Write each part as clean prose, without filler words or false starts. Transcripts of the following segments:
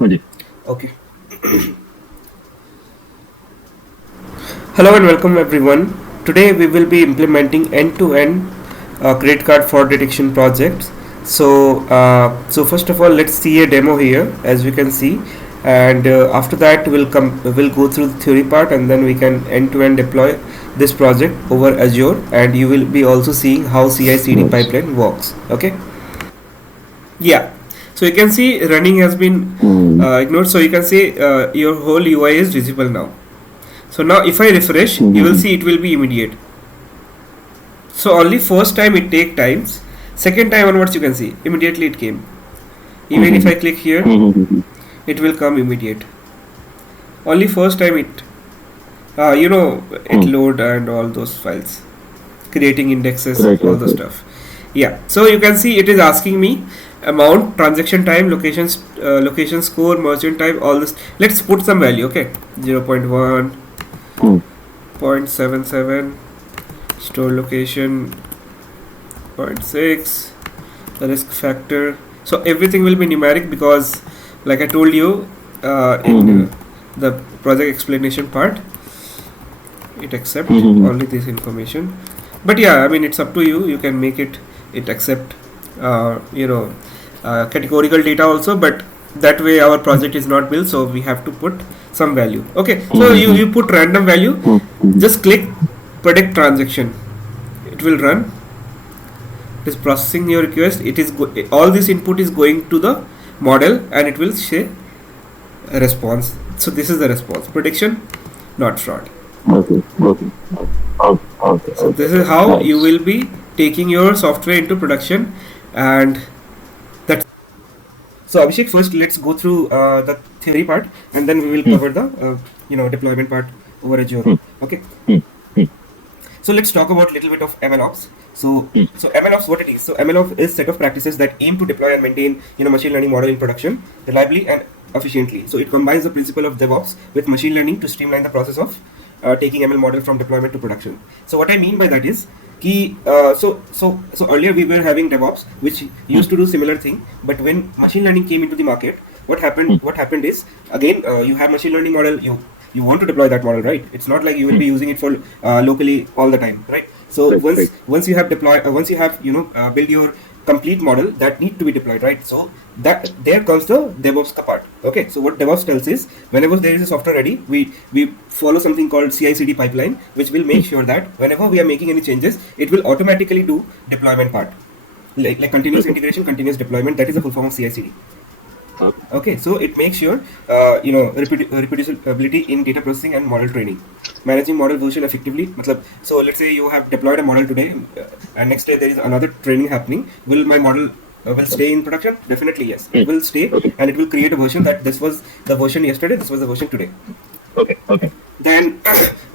हाँ जी। Okay. Hello and welcome everyone. Today we will be implementing end-to-end credit card fraud detection projects. So first of all, let's see a demo here, as we can see, and after that we'll go through the theory part, and then we can end-to-end deploy this project over Azure, and you will be also seeing how CI/CD Nice. pipeline works. Okay. Yeah. So you can see running has been Mm-hmm. ignored. So you can see your whole UI is visible now. So now if I refresh, you will Mm-hmm. see it will be immediate. So only first time it take times. Second time onwards you can see immediately it came. Even if I click here, Mm-hmm. it will come immediate. Only first time it, it Mm. load and all those files, creating indexes, Right, all right, the right. stuff. Yeah. So you can see it is asking me amount, transaction time, location score, merchant type, all this. Let's put some value. Okay, 0.1, Mm. 0.77, store location 0.6, the risk factor. So everything will be numeric because, like I told you in Mm-hmm. the project explanation part, it accept Mm-hmm. only this information. But yeah, I mean it's up to you. You can make it accept categorical data also, but that way our project is not built, so we have to put some value. Okay, so Mm-hmm. you put random value, Mm-hmm. just click predict transaction, it will run. It is processing your request. It is all this input is going to the model and it will say a response. So this is the response prediction, not fraud. Okay, okay. Okay, okay, So okay, this is okay. how you Nice. will be taking your software into production, and that's. So Abhishek, first let's go through the theory part, and then we will Mm. cover the deployment part over Azure. Mm. Okay. Mm. Mm. So let's talk about a little bit of MLOps. So Mm. so MLOps, what it is? So MLOps is set of practices that aim to deploy and maintain machine learning model in production reliably and efficiently. So it combines the principle of DevOps with machine learning to streamline the process of taking ML model from deployment to production. So what I mean by that is so earlier we were having DevOps which Mm. used to do similar thing, but when machine learning came into the market, Mm. what happened is, again, you have machine learning model, you want to deploy that model, right? It's not like you will Mm. be using it for locally all the time, right? So Right, right. once you have once you have build your complete model that need to be deployed, right? So that there comes the DevOps part. Okay, so what DevOps tells is, whenever there is a software ready, we follow something called CI/CD pipeline, which will make Mm. sure that whenever we are making any changes, it will automatically do deployment part, like continuous Okay. integration, continuous deployment. That is the full form of CI/CD. Okay. Okay, so it makes sure reproducibility in data processing and model training, managing model version effectively. Matlab, so let's say you have deployed a model today, and next day there is another training happening. Will my model will stay in production? Definitely yes, it Mm. will stay, Okay. and it will create a version that this was the version yesterday, this was the version today. Okay. Okay. Then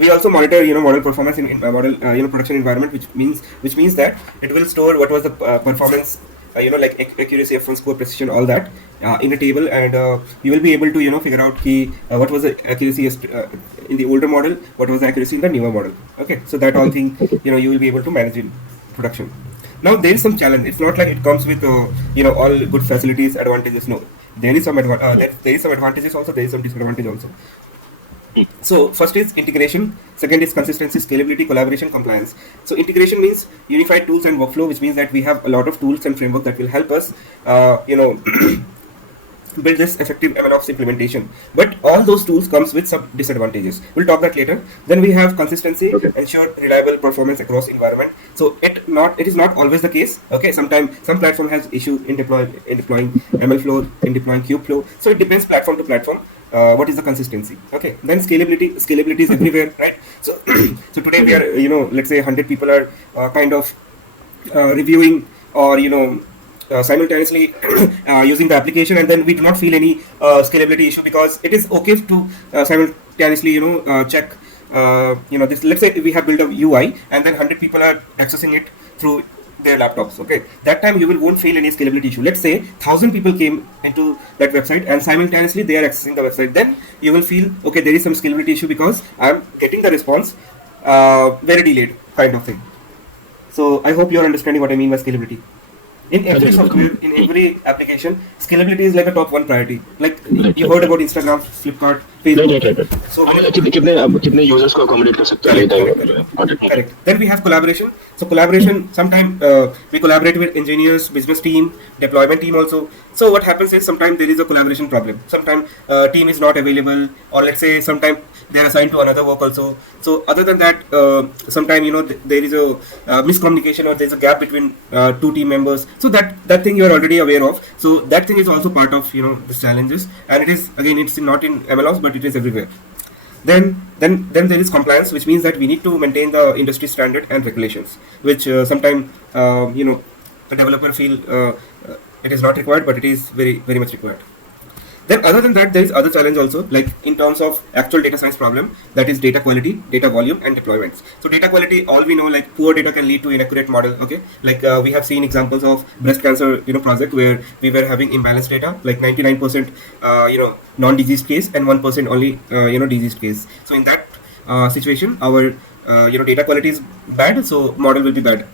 we also monitor model performance in model production environment, which means that it will store what was the performance, like accuracy, F1 score, precision, all that in a table, and you will be able to figure out key what was the accuracy in the older model, what was the accuracy in the newer model. Okay, so that all Okay. thing Okay. you will be able to manage in production. Now there is some challenge. It's not like it comes with all good facilities, advantages. No, there is there is some advantages also. There is some disadvantage also. Mm. So first is integration, second is consistency, scalability, collaboration, compliance. So integration means unified tools and workflow, which means that we have a lot of tools and framework that will help us, build this effective MLOps implementation. But all those tools comes with some disadvantages. We'll talk that later. Then we have consistency, Okay. ensure reliable performance across environment. So it is not always the case. Okay, sometimes some platform has issue in deploying ML flow, in deploying cube flow. So it depends platform to platform. What is the consistency? Okay, then scalability is Okay. everywhere, right? So so today we Mm-hmm. are, let's say 100 people are kind of reviewing, or simultaneously using the application, and then we do not feel any scalability issue, because it is okay to simultaneously check this. Let's say we have built a UI and then 100 people are accessing it through their laptops. Okay, that time you will won't feel any scalability issue. Let's say 1,000 people came into that website and simultaneously they are accessing the website, then you will feel, okay, there is some scalability issue because I'm getting the response very delayed, kind of thing. So I hope you're understanding what I mean by scalability. in every software, in every application, scalability is like a top one priority. Like you heard about Instagram, Flipkart, Facebook. So कितने users को accommodate कर सकते हैं? Correct. Then we have collaboration. So collaboration, sometimes we collaborate with engineers, business team, deployment team also. So what happens is sometimes there is a collaboration problem. Sometimes team is not available, or let's say sometimes they are assigned to another work also. So other than that, sometimes there is a miscommunication, or there is a gap between two team members. So that thing you are already aware of. So that thing is also part of the challenges, and it is again, it's not in MLOps, but it is everywhere. Then there is compliance, which means that we need to maintain the industry standard and regulations, which sometimes the developer feel it is not required, but it is very very much required. Then other than that, there is other challenge also, like in terms of actual data science problem, that is data quality, data volume, and deployments. So data quality, all we know, like poor data can lead to inaccurate model. Okay, like we have seen examples of breast cancer project where we were having imbalanced data, like 99% non-diseased case and 1% only diseased case. So in that situation, our data quality is bad, so model will be bad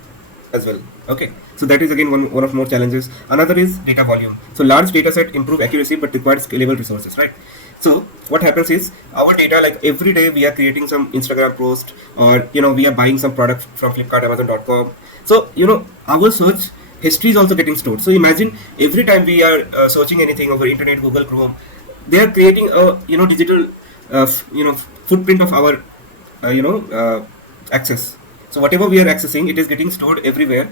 as well. Okay, so that is again one of more challenges. Another is data volume. So large data set improve accuracy but requires scalable resources, right? So what happens is our data, like every day we are creating some Instagram post, or we are buying some product from Flipkart, Amazon.com. So our search history is also getting stored. So imagine every time we are searching anything over internet, Google Chrome, they are creating a digital footprint of our access. So whatever we are accessing, it is getting stored everywhere,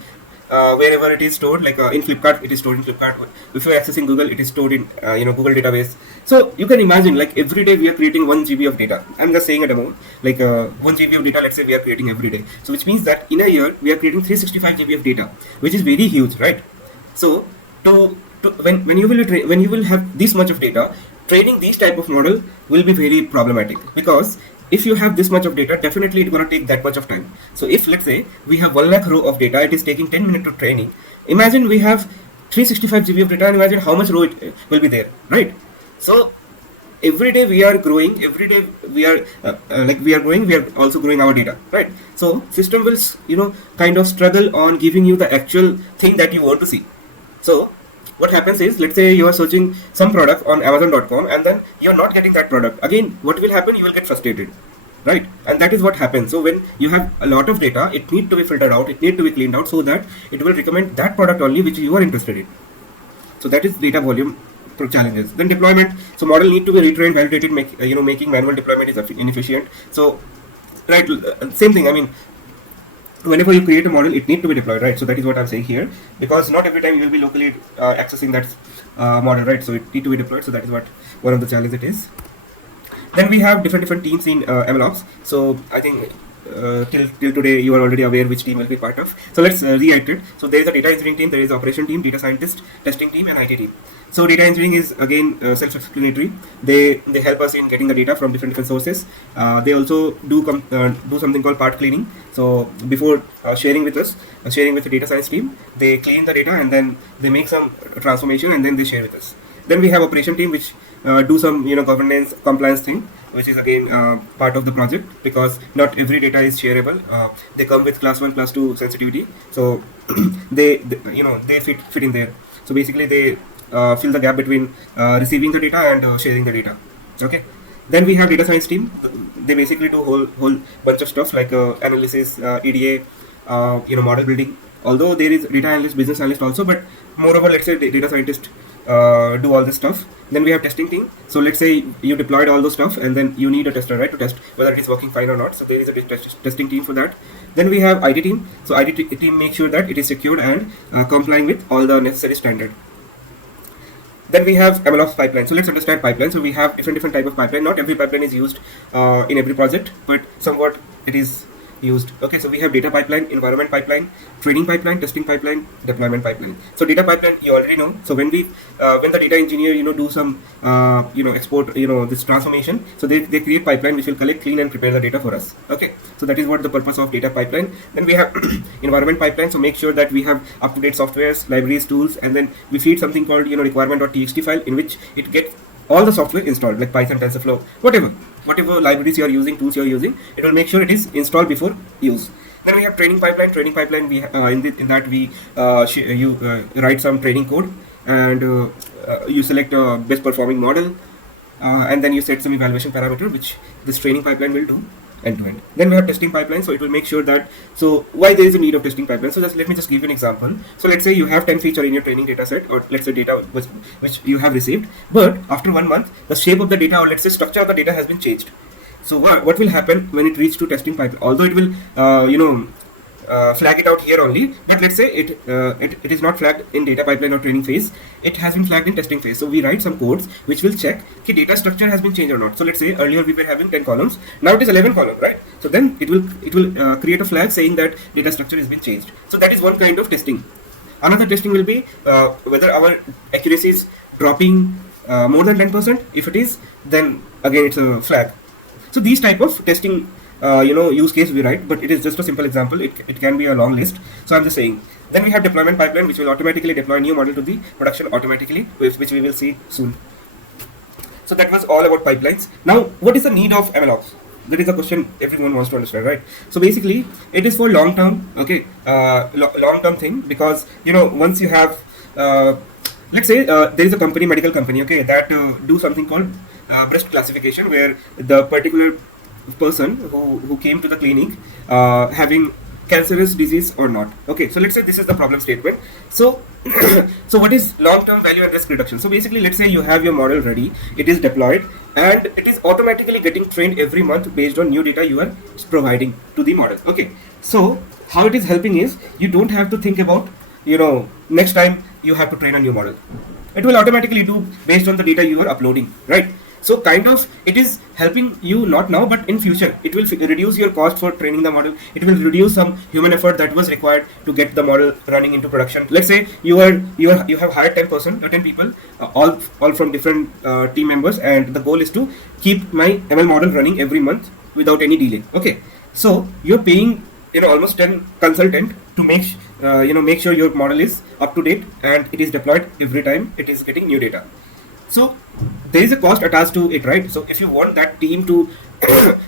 wherever it is stored. Like in Flipkart, it is stored in Flipkart. If you are accessing Google, it is stored in Google database. So you can imagine, like every day we are creating 1 GB of data. I'm just saying a demo, like 1 GB of data. Let's say we are creating every day. So which means that in a year we are creating 365 GB of data, which is very huge, right? So when you will have this much of data, training these type of model will be very problematic, because if you have this much of data, definitely it's going to take that much of time. So if let's say we have 1 lakh row of data, it is taking 10 minutes to training. Imagine we have 365 GB of data, and imagine how much row it will be there, right? So every day we are growing, every day we are growing, we are also growing our data, right? So system will kind of struggle on giving you the actual thing that you want to see. So what happens is, let's say you are searching some product on Amazon.com and then you are not getting that product. Again, what will happen? You will get frustrated, right? And that is what happens. So when you have a lot of data, it needs to be filtered out, it needs to be cleaned out, so that it will recommend that product only which you are interested in. So that is data volume challenges. Then deployment. So model need to be retrained, validated. Making manual deployment is inefficient. So right, same thing. I mean, whenever you create a model, it needs to be deployed, right? So that is what I'm saying here, because not every time you will be locally accessing that model, right? So it needs to be deployed. So that is what one of the challenges it is. Then we have different teams in MLOps. So I think till today you are already aware which team will be part of. So let's reiterate. So there is a data engineering team, there is operation team, data scientist, testing team, and IT team. So data engineering is again self-explanatory. They help us in getting the data from different sources. They also do something called part cleaning. So before sharing with the data science team, they clean the data and then they make some transformation and then they share with us. Then we have operation team, which do some governance compliance thing, which is again part of the project, because not every data is shareable. They come with class 1, class 2 sensitivity, so they fit in there. So basically they fill the gap between receiving the data and sharing the data. Okay. Then we have data science team. They basically do whole bunch of stuff like analysis, EDA, model building. Although there is data analyst, business analyst also, but moreover, let's say data scientist do all this stuff. Then we have testing team. So let's say you deployed all those stuff and then you need a tester, right, to test whether it is working fine or not. So there is a testing team for that. Then we have IT team. So IT team makes sure that it is secured and complying with all the necessary standard. Then we have MLOps pipeline. So let's understand pipeline. So we have different type of pipeline. Not every pipeline is used in every project, but somewhat it is used. Okay, so we have data pipeline, environment pipeline, training pipeline, testing pipeline, deployment pipeline. So data pipeline you already know. So when the data engineer do some export this transformation, so they create pipeline which will collect, clean, and prepare the data for us. Okay, so that is what the purpose of data pipeline. Then we have environment pipeline. So make sure that we have up-to-date softwares, libraries, tools, and then we feed something called requirement.txt file, in which it gets all the software installed, like Python, TensorFlow, whatever libraries you are using, tools you are using, it will make sure it is installed before use. Then we have training pipeline. Training pipeline, we in that we you write some training code, and you select a best performing model, and then you set some evaluation parameter, which this training pipeline will do end to end. Then we have testing pipeline, so it will make sure that, so why there is a need of testing pipeline. So let me just give you an example. So let's say you have 10 feature in your training data set, or let's say data which you have received, but after 1 month the shape of the data, or let's say structure of the data has been changed. So what will happen when it reaches to testing pipeline? Although it will flag it out here only, but let's say it is not flagged in data pipeline or training phase, it has been flagged in testing phase. So we write some codes which will check if data structure has been changed or not. So let's say earlier we were having 10 columns, now it is 11 columns, right? So then it will create a flag saying that data structure has been changed. So that is one kind of testing. Another testing will be whether our accuracy is dropping more than 10%. If it is, then again it's a flag. So these type of testing use case we write, but it is just a simple example. It can be a long list. So I'm just saying. Then we have deployment pipeline, which will automatically deploy new model to the production automatically, which we will see soon. So that was all about pipelines. Now, what is the need of MLOps? That is a question everyone wants to understand, right? So basically, it is for long term, okay, long term thing, because once you have, let's say there is a company, medical company, okay, that do something called breast classification, where the particular person who came to the clinic having cancerous disease or not. Okay, so let's say this is the problem statement. So so what is long-term value and risk reduction? So basically, let's say you have your model ready, it is deployed, and it is automatically getting trained every month based on new data you are providing to the model. Okay, so how it is helping is, you don't have to think about next time you have to train a new model. It will automatically do based on the data you are uploading, right? So kind of it is helping you not now, but in future. It will reduce your cost for training the model. It will reduce some human effort that was required to get the model running into production. Let's say you have hired 10 people, all from different team members, and the goal is to keep my ML model running every month without any delay. Okay, so you're paying almost 10 consultant to make sure your model is up to date and it is deployed every time it is getting new data. So there is a cost attached to it, right? So if you want that team to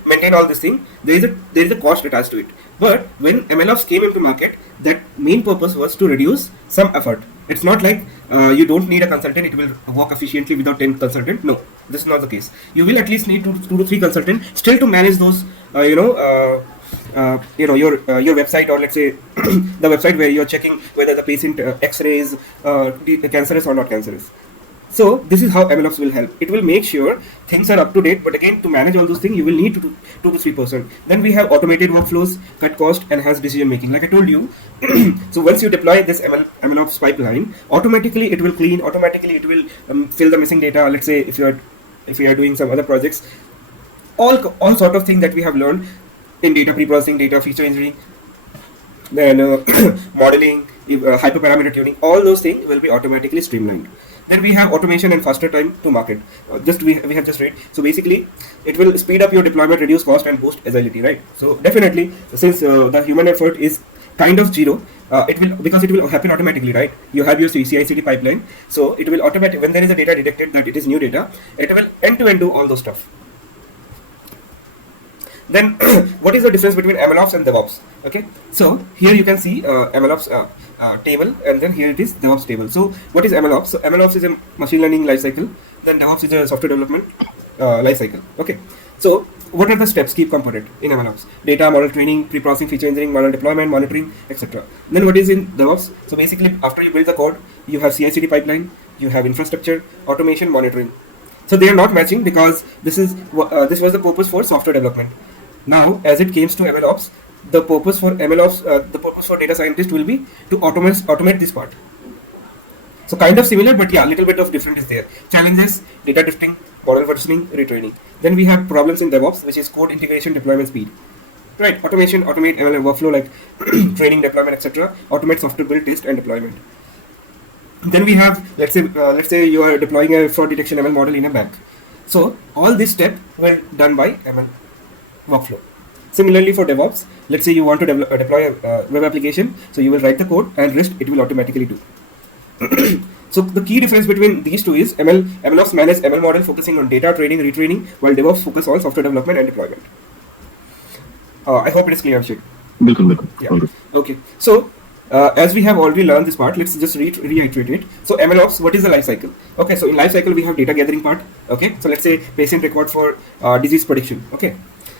maintain all this thing, there is a cost attached to it. But when MLOps came into market, that main purpose was to reduce some effort. It's not like you don't need a consultant, it will work efficiently without 10 consultant. No, this is not the case. You will at least need 2 to 3 consultants still to manage those your website, or let's say the website where you're checking whether the patient X-rays cancerous or not cancerous. So this is how MLOps will help. It will make sure things are up to date, but again, to manage all those things, you will need 2 to 3%. Then we have automated workflows, cut cost, enhance decision making. Like I told you, so once you deploy this MLOps pipeline, automatically it will clean. Automatically it will fill the missing data. Let's say if you are doing some other projects, all sort of things that we have learned in data preprocessing, data feature engineering, then modeling, hyperparameter tuning, all those things will be automatically streamlined. Then we have automation and faster time to market. We have just read. So basically, it will speed up your deployment, reduce cost, and boost agility, right? So definitely, since the human effort is kind of zero, because it will happen automatically, right? You have your CI/CD pipeline, so it will automatically, when there is a data detected that it is new data, it will end-to-end do all those stuff. Then what is the difference between MLOps and DevOps? Okay, so here you can see MLOps table, and then here it is DevOps table. So what is MLOps? So MLOps is a machine learning lifecycle. Then DevOps is a software development lifecycle. Okay, so what are the steps, key component in MLOps? Data, model training, pre-processing, feature engineering, model deployment, monitoring, etc. Then what is in DevOps? So basically, after you build the code, you have CI/CD pipeline, you have infrastructure, automation, monitoring. So they are not matching because this was the purpose for software development. Now, as it comes to MLOps, the purpose for data scientist will be to automate this part. So kind of similar, but yeah, little bit of different is there. Challenges: data drifting, model versioning, retraining. Then we have problems in DevOps, which is code integration, deployment speed. Right, automate ML workflow like training, deployment, etc. Automate software build, test, and deployment. Then we have, let's say you are deploying a fraud detection ML model in a bank. So all this step were done by ML workflow. Similarly for DevOps, let's say you want to deploy a web application, so you will write the code and rest it will automatically do. So the key difference between these two is MLOps manage ML model focusing on data training, retraining, while DevOps focus on software development and deployment. I hope it is clear, Abhishek. बिल्कुल बिल्कुल Yeah. all good. Okay. So, as we have already learned this part, let's just reiterate it. So, MLOps, what is the life cycle? Okay. So, in life cycle, we have data gathering part. Okay. So, let's say patient record for disease prediction. Okay.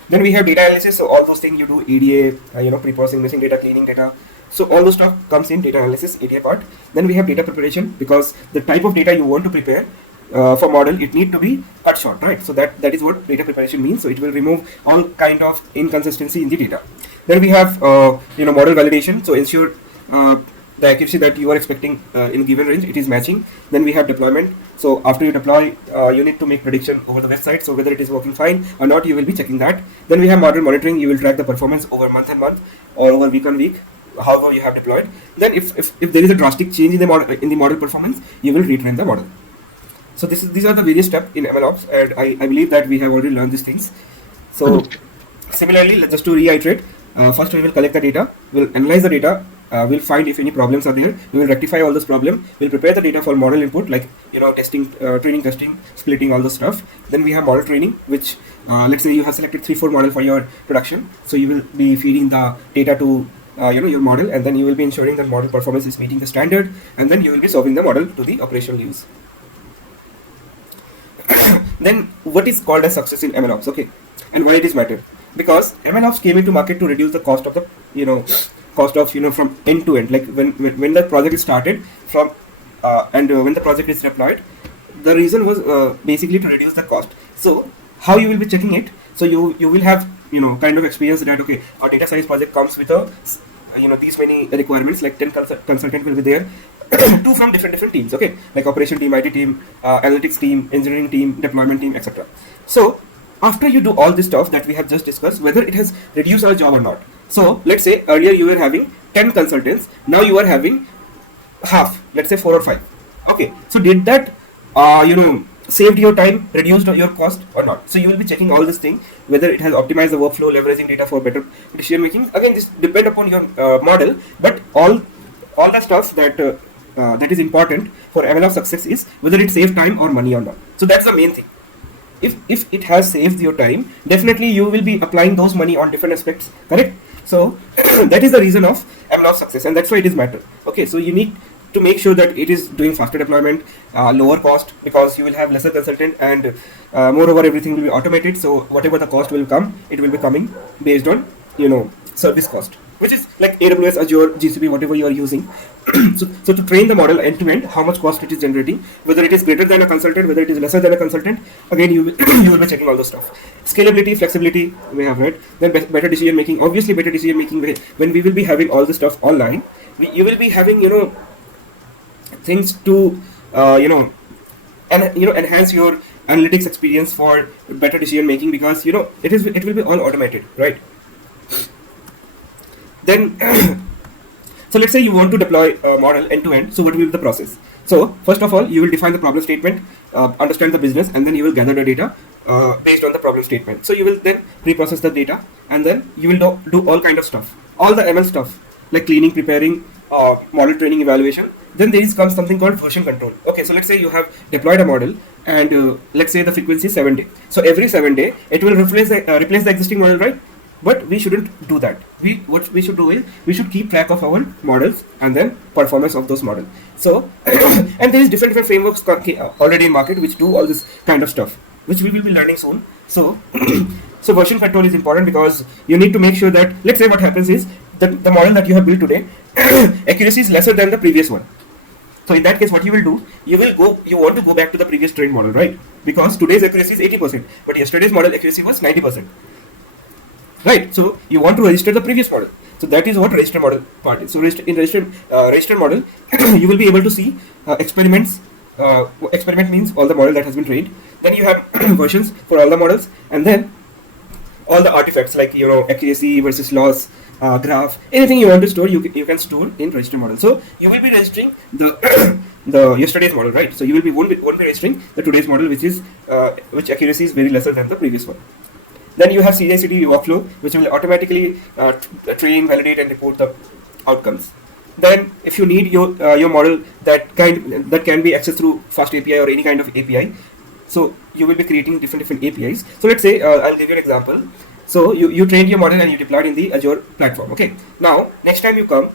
Then we have data analysis. So, all those things you do, ADA, pre-processing, missing data, cleaning data. So, all those stuff comes in data analysis, ADA part. Then we have data preparation, because the type of data you want to prepare for model, it need to be cut short, right? So that is what data preparation means. So it will remove all kind of inconsistency in the data. Then we have model validation, so ensure the accuracy that you are expecting in a given range, it is matching. Then we have deployment. So after you deploy, you need to make prediction over the website, so whether it is working fine or not, you will be checking that. Then we have model monitoring. You will track the performance over month and month, or over week on week, however you have deployed. Then if there is a drastic change in the model performance, you will retrain the model. So these are the various steps in MLOps, and I believe that we have already learned these things. So similarly, just to reiterate, first we will collect the data, we'll analyze the data, we'll find if any problems are there, we will rectify all those problems, we'll prepare the data for model input, like testing, training, testing, splitting, all the stuff. Then we have model training, which let's say you have selected 3-4 model for your production, so you will be feeding the data to your model, and then you will be ensuring that model performance is meeting the standard, and then you will be serving the model to the operational use. Then what is called as success in MLOps? Okay, and why it is matter? Because MLOps came into market to reduce the cost of the from end to end. Like when the project is started from when the project is deployed, the reason was basically to reduce the cost. So how you will be checking it? So you will have kind of experience that okay, our data science project comes with a these many requirements, like 10 consultant will be there. 2 from different teams, okay, like operation team, IT team, analytics team, engineering team, deployment team, etc. So after you do all this stuff that we have just discussed, whether it has reduced our job or not. So let's say earlier you were having 10 consultants, now you are having half, let's say 4 or 5. Okay, so did that saved your time, reduced your cost or not? So you will be checking all this thing, whether it has optimized the workflow, leveraging data for better decision making. Again, this depend upon your model, but all the stuff that is important for MLOps success is whether it saves time or money or not. So that's the main thing. If it has saved your time, definitely you will be applying those money on different aspects, correct? So that is the reason of MLOps success, and that's why it is matter. Okay, so you need to make sure that it is doing faster deployment, lower cost, because you will have lesser consultant, and moreover everything will be automated. So whatever the cost will come, it will be coming based on service cost, which is like AWS, Azure, GCP, whatever you are using. so to train the model end to end, how much cost it is generating, whether it is greater than a consultant, whether it is lesser than a consultant, again you will be checking all those stuff. Scalability, flexibility, we have read. Then better decision making. Obviously, better decision making when we will be having all this stuff online, you will be having things to enhance your analytics experience for better decision making, because it will be all automated, right? Then so let's say you want to deploy a model end to end. So what will be the process? So first of all, you will define the problem statement, understand the business, and then you will gather the data based on the problem statement. So you will then pre-process the data, and then you will do all kind of stuff, all the ML stuff, like cleaning, preparing, model training, evaluation. Then there comes something called version control. Okay, so let's say you have deployed a model, and let's say the frequency is 7 days. So every 7 days, it will replace the existing model, right? But we shouldn't do that. What we should do is we should keep track of our models and then performance of those models. So and there is different frameworks already in market which do all this kind of stuff, which we will be learning soon. So so version control is important, because you need to make sure that, let's say what happens is that the model that you have built today accuracy is lesser than the previous one. So in that case, what you will do, you want to go back to the previous trained model, right? Because today's accuracy is 80%, but yesterday's model accuracy was 90%. Right, so you want to register the previous model. So that is what register model part is. So in register model, you will be able to see experiments. Experiment means all the model that has been trained. Then you have versions for all the models, and then all the artifacts like accuracy versus loss, graph, anything you want to store, you can store in register model. So you will be registering the yesterday's model, right? So you won't be registering the today's model, which accuracy is very lesser than the previous one. Then you have CI/CD workflow, which will automatically train, validate, and report the outcomes. Then, if you need your model that can be accessed through Fast API or any kind of API, so you will be creating different APIs. So let's say I'll give you an example. So you trained your model and you deployed in the Azure platform. Okay. Now next time you come,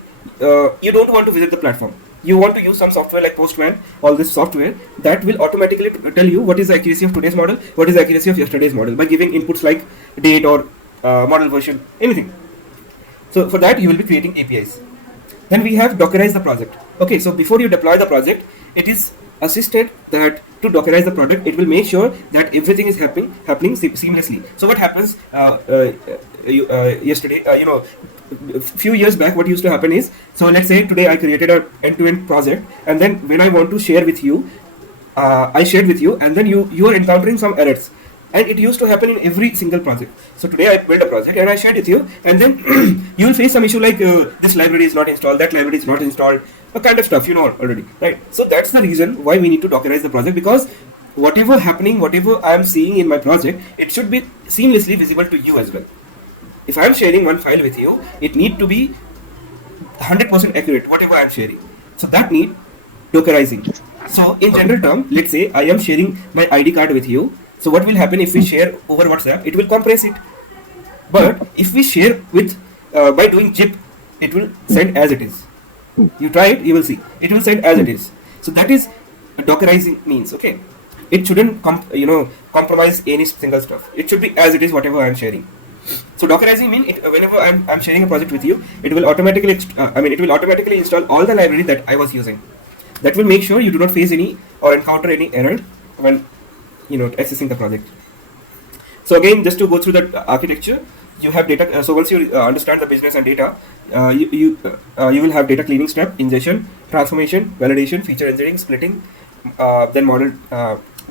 you don't want to visit the platform. You want to use some software like Postman, all this software that will automatically tell you what is the accuracy of today's model, what is the accuracy of yesterday's model by giving inputs like date or model version, anything. So for that you will be creating APIs. Then we have Dockerize the project. Okay, so before you deploy the project, it is assisted that to Dockerize the product, it will make sure that everything is happening seamlessly. So what happens yesterday, a few years back, what used to happen is, so let's say today I created a end-to-end project, and then when I want to share with you, I shared with you, and then you are encountering some errors. And it used to happen in every single project. So today I built a project and I shared with you, and then you will face some issue like this library is not installed, that library is not installed, a kind of stuff, already, right? So that's the reason why we need to Dockerize the project, because whatever happening, whatever I am seeing in my project, it should be seamlessly visible to you as well. If I am sharing one file with you, it need to be 100% accurate, whatever I am sharing. So that need Dockerizing. So in general term, let's say I am sharing my ID card with you. So what will happen if we share over WhatsApp? It will compress it. But if we share with by doing zip, it will send as it is. You try it, you will see. It will send as it is. So that is Dockerizing means. Okay, it shouldn't compromise any single stuff. It should be as it is, whatever I am sharing. So Dockerizing means whenever I'm sharing a project with you, it will automatically install all the library that I was using. That will make sure you do not face any or encounter any error when accessing the project. So again, just to go through the architecture, you have data. So once you understand the business and data, you will have data cleaning step, ingestion, transformation, validation, feature engineering, splitting, then model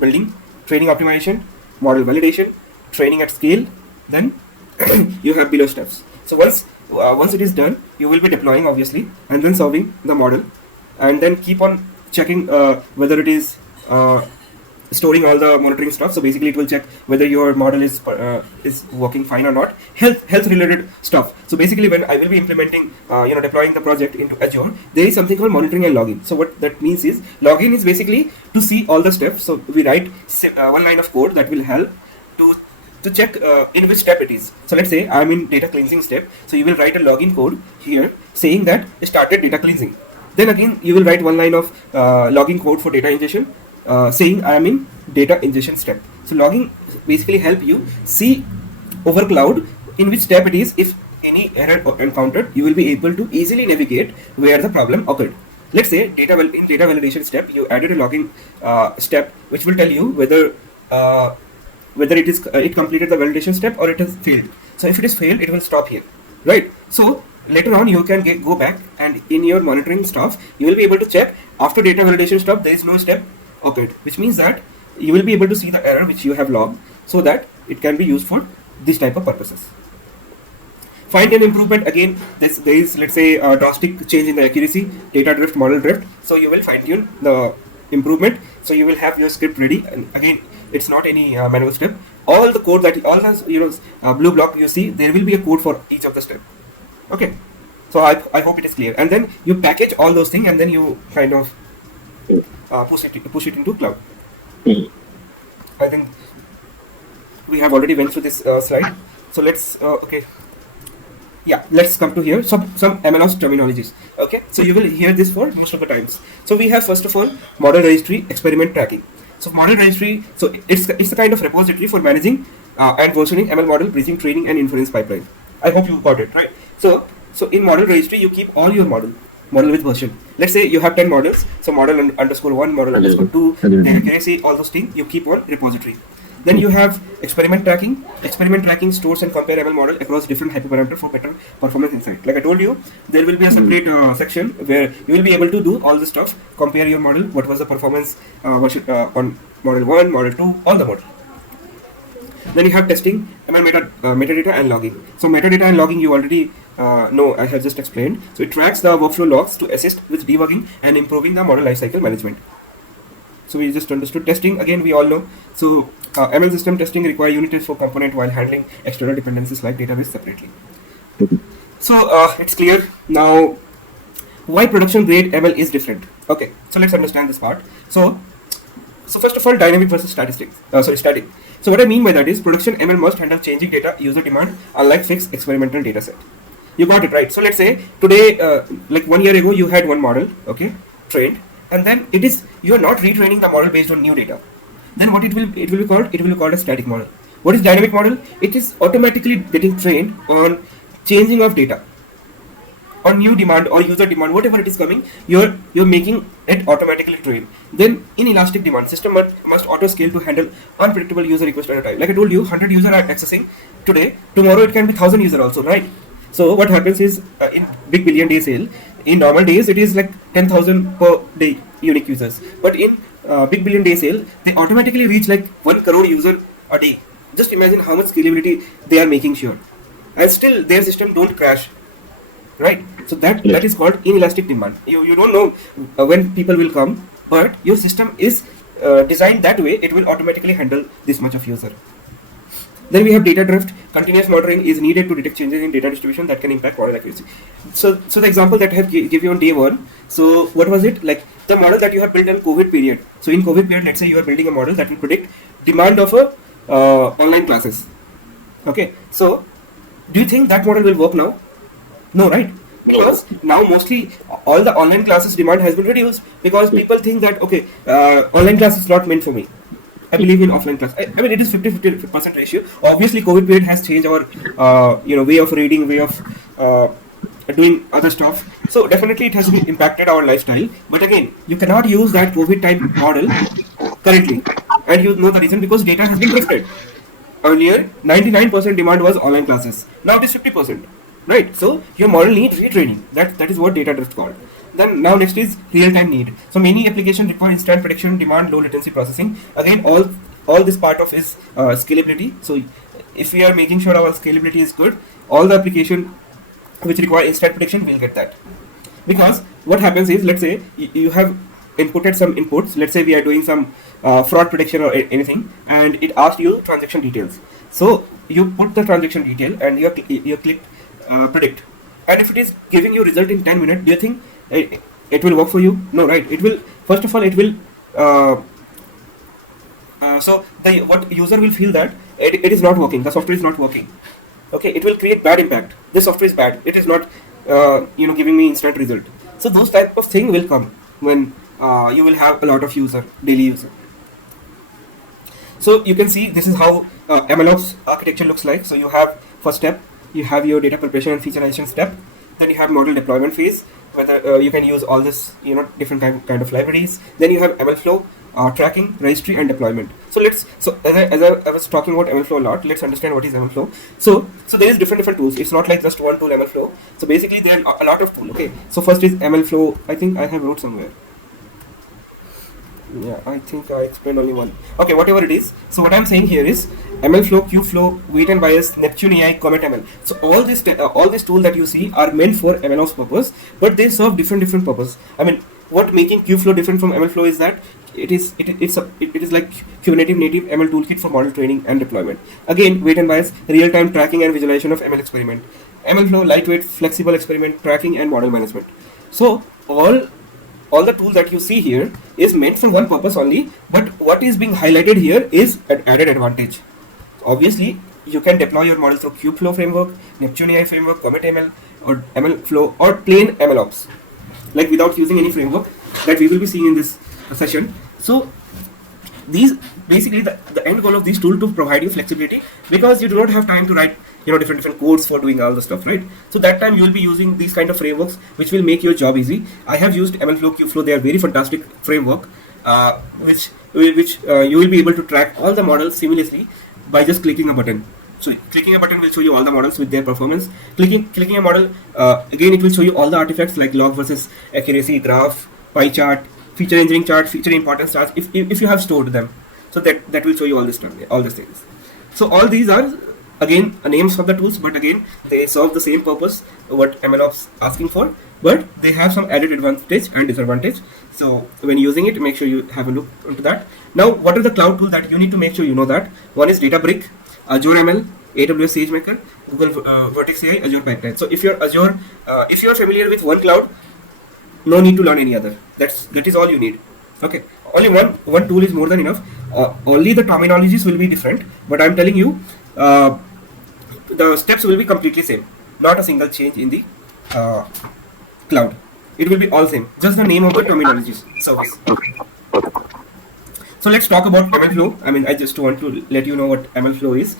building, training optimization, model validation, training at scale. Then you have below steps. So once it is done, you will be deploying obviously, and then serving the model, and then keep on checking whether it is storing all the monitoring stuff. So basically it will check whether your model is working fine or not. Health related stuff. So basically when I will be implementing deploying the project into Azure, there is something called monitoring and logging. So what that means is, login is basically to see all the steps. So we write one line of code that will help to check in which step it is. So let's say I'm in data cleansing step, so you will write a login code here saying that it started data cleansing. Then again you will write one line of logging code for data ingestion, saying I am in data ingestion step. So logging basically help you see over cloud in which step it is. If any error encountered, you will be able to easily navigate where the problem occurred. Let's say in data validation step, you added a logging step which will tell you whether it completed the validation step or it has failed. So if it is failed, it will stop here, right? So later on you can go back, and in your monitoring stuff you will be able to check after data validation step there is no step occurred, which means that you will be able to see the error which you have logged, so that it can be used for this type of purposes. Fine tune improvement, again there is let's say a drastic change in the accuracy, data drift, model drift, so you will fine tune the improvement. So you will have your script ready, and again it's not any manual step. All the code that all the blue block you see, there will be a code for each of the step. Okay, so I hope it is clear. And then you package all those things, and then you kind of push it into cloud. I think we have already went through this slide. So let's let's come to here some MLOps terminologies. Okay, so you will hear this for most of the times. So we have first of all model registry, experiment tracking. So model registry, so it's a kind of repository for managing and versioning ML model, bridging, training, and inference pipeline. I hope you got it right. So in model registry you keep all your model with version. Let's say you have 10 models. So model _1, model _2, the accuracy, all those things you keep on repository. Then you have experiment tracking. Experiment tracking stores and compare ML model across different hyperparameters for better performance insight. Like I told you, there will be a separate section where you will be able to do all the stuff, compare your model, what was the performance on model 1, model 2, on the model. Then you have testing, ML metadata and logging. So metadata and logging you already know, I have just explained. So it tracks the workflow logs to assist with debugging and improving the model lifecycle management. So we just understood testing, again we all know. So ML system testing require unit tests for component while handling external dependencies like database separately. So it's clear now why production grade ML is different. Okay, so let's understand this part. So So first of all, dynamic versus static. So what I mean by that is production ML must handle changing data, user demand, unlike fixed experimental data set. You got it right. So let's say today, like 1 year ago, you had one model, okay, trained, and then you are not retraining the model based on new data. Then what it will be called? It will be called a static model. What is dynamic model? It is automatically getting trained on changing of data, on new demand or user demand, whatever it is coming, you're making it automatically train. Then in elastic demand, system must auto scale to handle unpredictable user request at a time. Like I told you, 100 users are accessing today, tomorrow it can be 1000 users also, right? So what happens is in big billion day sale, in normal days it is like 10,000 per day unique users, but in big billion day sale they automatically reach like 1 crore user a day. Just imagine how much scalability they are making sure, and still their system don't crash, right? So that is called inelastic demand. You don't know when people will come, but your system is designed that way, it will automatically handle this much of user. Then we have data drift. Continuous monitoring is needed to detect changes in data distribution that can impact model accuracy. So the example that I have give you on day one. So what was it? Like the model that you have built in COVID period. So in COVID period, let's say you are building a model that will predict demand of a online classes. Okay. So do you think that model will work now? No, right? Because now mostly all the online classes demand has been reduced because people think that okay, online class is not meant for me. I believe in offline class. I mean, it is 50% ratio. Obviously, COVID period has changed our way of reading, way of doing other stuff. So definitely it has impacted our lifestyle. But again, you cannot use that COVID type model currently, and you know the reason, because data has been drifted. Earlier, 99% demand was online classes. Now it is 50%. Right, so your model needs retraining. That is what data drift called. Then now next is real-time need. So many applications require instant prediction, demand low latency processing. Again, all this part of is scalability. So if we are making sure our scalability is good, all the application which require instant prediction will get that. Because what happens is, let's say you have inputted some inputs. Let's say we are doing some fraud prediction or anything, and it asked you transaction details. So you put the transaction detail and you click predict, and if it is giving you result in 10 minutes, do you think it will work for you? No, right? It will, first of all, it will so what user will feel that it is not working, the software is not working. Okay, it will create bad impact. This software is bad, it is not giving me instant result. So those type of thing will come when you will have a lot of daily user. So you can see this is how MLOps architecture looks like. So you have first step, you have your data preparation and featureization step. Then you have model deployment phase, whether you can use all this different kind of libraries. Then you have ML flow, tracking, registry, and deployment. So as I was talking about ML flow a lot, let's understand what is ML flow. So there is different tools. It's not like just one tool, ML flow. So basically there are a lot of tools. Okay, so first is ML flow. I think I have wrote somewhere. Yeah, I think I explained only one. Okay, whatever it is. So what I'm saying here is ML flow, Q flow, weight and bias, Neptune AI, Comet ML. So all these tools that you see are meant for MLOps purpose, but they serve different purpose. I mean, what making Q flow different from ML flow is that it is like Kubernetes native ML toolkit for model training and deployment. Again, weight and bias, real-time tracking and visualization of ML experiment. ML flow, lightweight, flexible experiment tracking and model management. So all the tools that you see here is meant for one purpose only, but what is being highlighted here is an added advantage. Obviously, you can deploy your model through Kubeflow framework, Neptune AI framework, Comet ML, or ML flow, or plain MLOps, like without using any framework that we will be seeing in this session. So these basically the end goal of these tools to provide you flexibility, because you do not have time to write different codes for doing all the stuff, right? So that time you will be using these kind of frameworks which will make your job easy. I have used ML flow, Kubeflow. They are very fantastic framework which you will be able to track all the models seamlessly by just clicking a button. So clicking a button will show you all the models with their performance. Clicking a model, again it will show you all the artifacts like log versus accuracy, graph, pie chart, feature engineering chart, feature importance charts, if you have stored them. So that will show you all these things. So all these are again names of the tools, but again they serve the same purpose what MLOps asking for, but they have some added advantage and disadvantage. So when using it, make sure you have a look into that. Now, what are the cloud tools that you need to make sure you know that? One is Databricks, Azure ML, AWS SageMaker, Google Vertex AI, Azure Pipeline. So if you're Azure, if you're familiar with one cloud, no need to learn any other. That is all you need. Okay. only one tool is more than enough. Only the terminologies will be different, but I'm telling you, the steps will be completely same. Not a single change in the cloud. It will be all same. Just the name of the terminologies service. So let's talk about ML flow. I mean, I just want to let you know what ML flow is.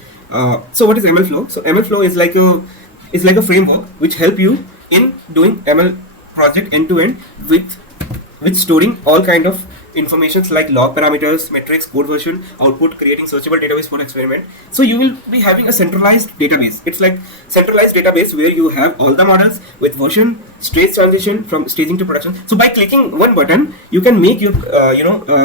So what is ML flow? So ML flow is like a framework which help you in doing ML project end to end with storing all kind of informations like log parameters, metrics, code version, output, creating searchable database for experiment. So you will be having a centralized database. It's like centralized database where you have all the models with version, stage transition from staging to production. So by clicking one button, you can make your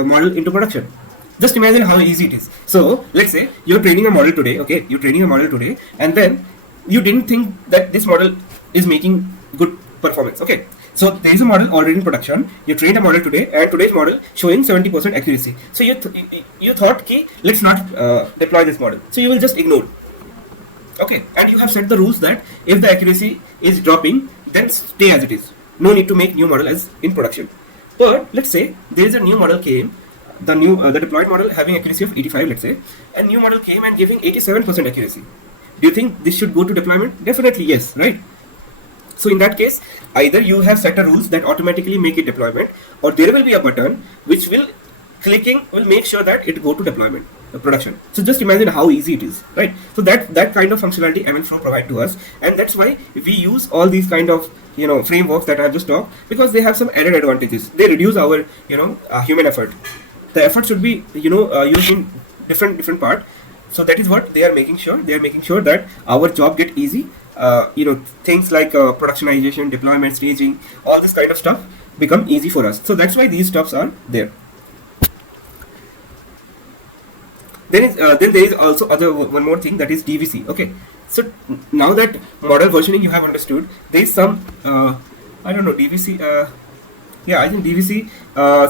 model into production. Just imagine how easy it is. So let's say you're training a model today. Okay, you're training a model today, and then you didn't think that this model is making good performance. Okay. So there is a model already in production. You trained a model today, and today's model showing 70% accuracy. So you thought, "Ki, let's not deploy this model." So you will just ignore. Okay, and you have set the rules that if the accuracy is dropping, then stay as it is. No need to make new model as in production. But let's say there is a new model came, the deployed model having accuracy of 85, let's say, and new model came and giving 87% accuracy. Do you think this should go to deployment? Definitely yes, right? So in that case, either you have set a rules that automatically make it deployment, or there will be a button which will make sure that it go to deployment, production. So just imagine how easy it is, right? So that kind of functionality ML Flow provide to us, and that's why we use all these kind of frameworks that I have just talked, because they have some added advantages. They reduce our human effort. The effort should be used in different part. So that is what they are making sure. They are making sure that our job get easy. Things like productionization, deployment, staging, all this kind of stuff become easy for us. So that's why these stuffs are there. Then there is also one more thing, that is DVC. Okay, so now that model versioning you have understood, there is some I don't know, DVC. Yeah, I think DVC.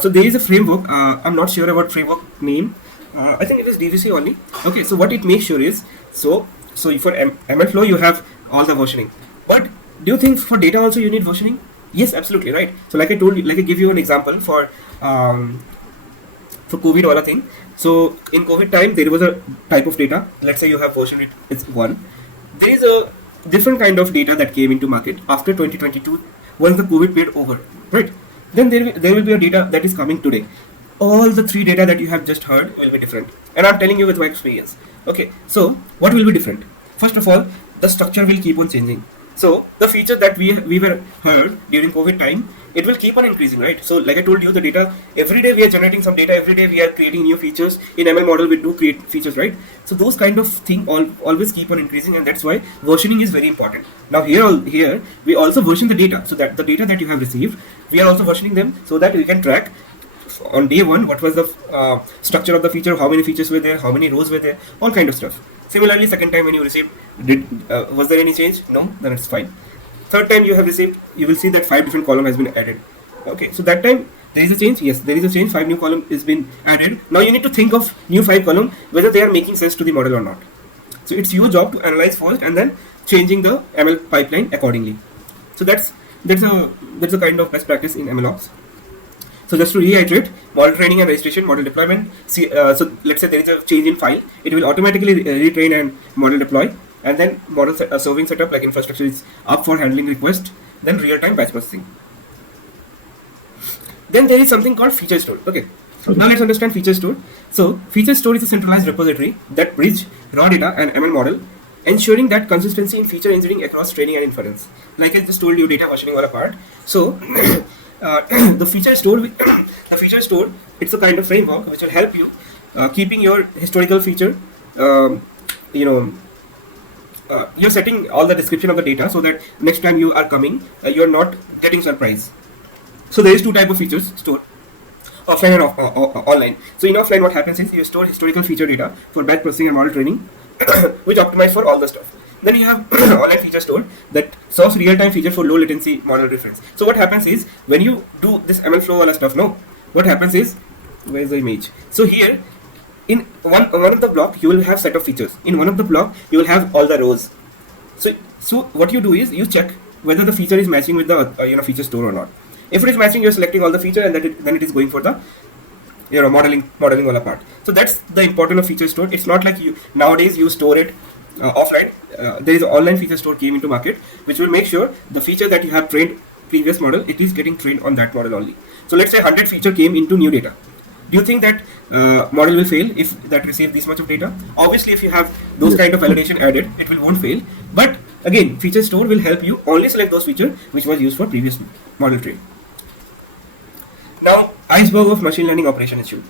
So there is a framework. I'm not sure about framework name. I think it is DVC only. Okay, so what it makes sure is so for ML Flow you have all the versioning, but do you think for data also you need versioning? Yes, absolutely, right? So like I told you, like I give you an example for COVID wala thing. So in COVID time there was a type of data. Let's say you have version it's 1. There is a different kind of data that came into market after 2022 once the COVID period over, right? Then there will be a data that is coming today. All the 3 data that you have just heard will be different, and I'm telling you with my experience. Okay, so what will be different? First of all, the structure will keep on changing. So the feature that we were heard during COVID time, it will keep on increasing, right? So like I told you, the data, every day we are generating some data, every day we are creating new features. In ML model we do create features, right? So those kind of thing always keep on increasing, and that's why versioning is very important. Now here we also version the data, so that the data that you have received, we are also versioning them so that we can track on day 1 what was the structure of the feature, how many features were there, how many rows were there, all kind of stuff. Similarly, second time when you received, was there any change? No, then it's fine. Third time you have received, you will see that 5 different column has been added. Okay, so that time there is a change. Yes, there is a change. 5 new column is been added. Now you need to think of new 5 column whether they are making sense to the model or not. So it's your job to analyze first and then changing the ML pipeline accordingly. So that's a kind of best practice in MLOps. So just to reiterate, model training and registration, model deployment. So let's say there is a change in file, it will automatically retrain and model deploy, and then model serving setup like infrastructure is up for handling request, then real-time batch processing. Then there is something called feature store. Okay, now let's understand feature store. So feature store is a centralized repository that bridge raw data and ML model, ensuring that consistency in feature engineering across training and inference. Like I just told you, data versioning wala part. So the feature store, it's a kind of framework which will help you keeping your historical feature. You're setting all the description of the data so that next time you are coming, you're not getting surprise. So there is 2 type of features store, offline and online. So in offline, what happens is you store historical feature data for batch processing and model training, which optimize for all the stuff. Then you have online feature store that serves real-time feature for low latency model reference. So what happens is when you do this ML flow wala stuff, what happens is, where is the image? So here in one of the block you will have set of features. In one of the block you will have all the rows. So what you do is you check whether the feature is matching with the feature store or not. If it is matching, you're selecting all the feature, and then it is going for the modeling wala part. So that's the importance of feature store. It's not like you nowadays you store it offline. There is an online feature store came into market, which will make sure the feature that you have trained previous model, it is getting trained on that model only. So let's say 100 feature came into new data. Do you think that model will fail if that receives this much of data? Obviously, if you have those kind of validation added, it won't fail. But again, feature store will help you only select those features which was used for previous model train. Now, iceberg of machine learning operation issue.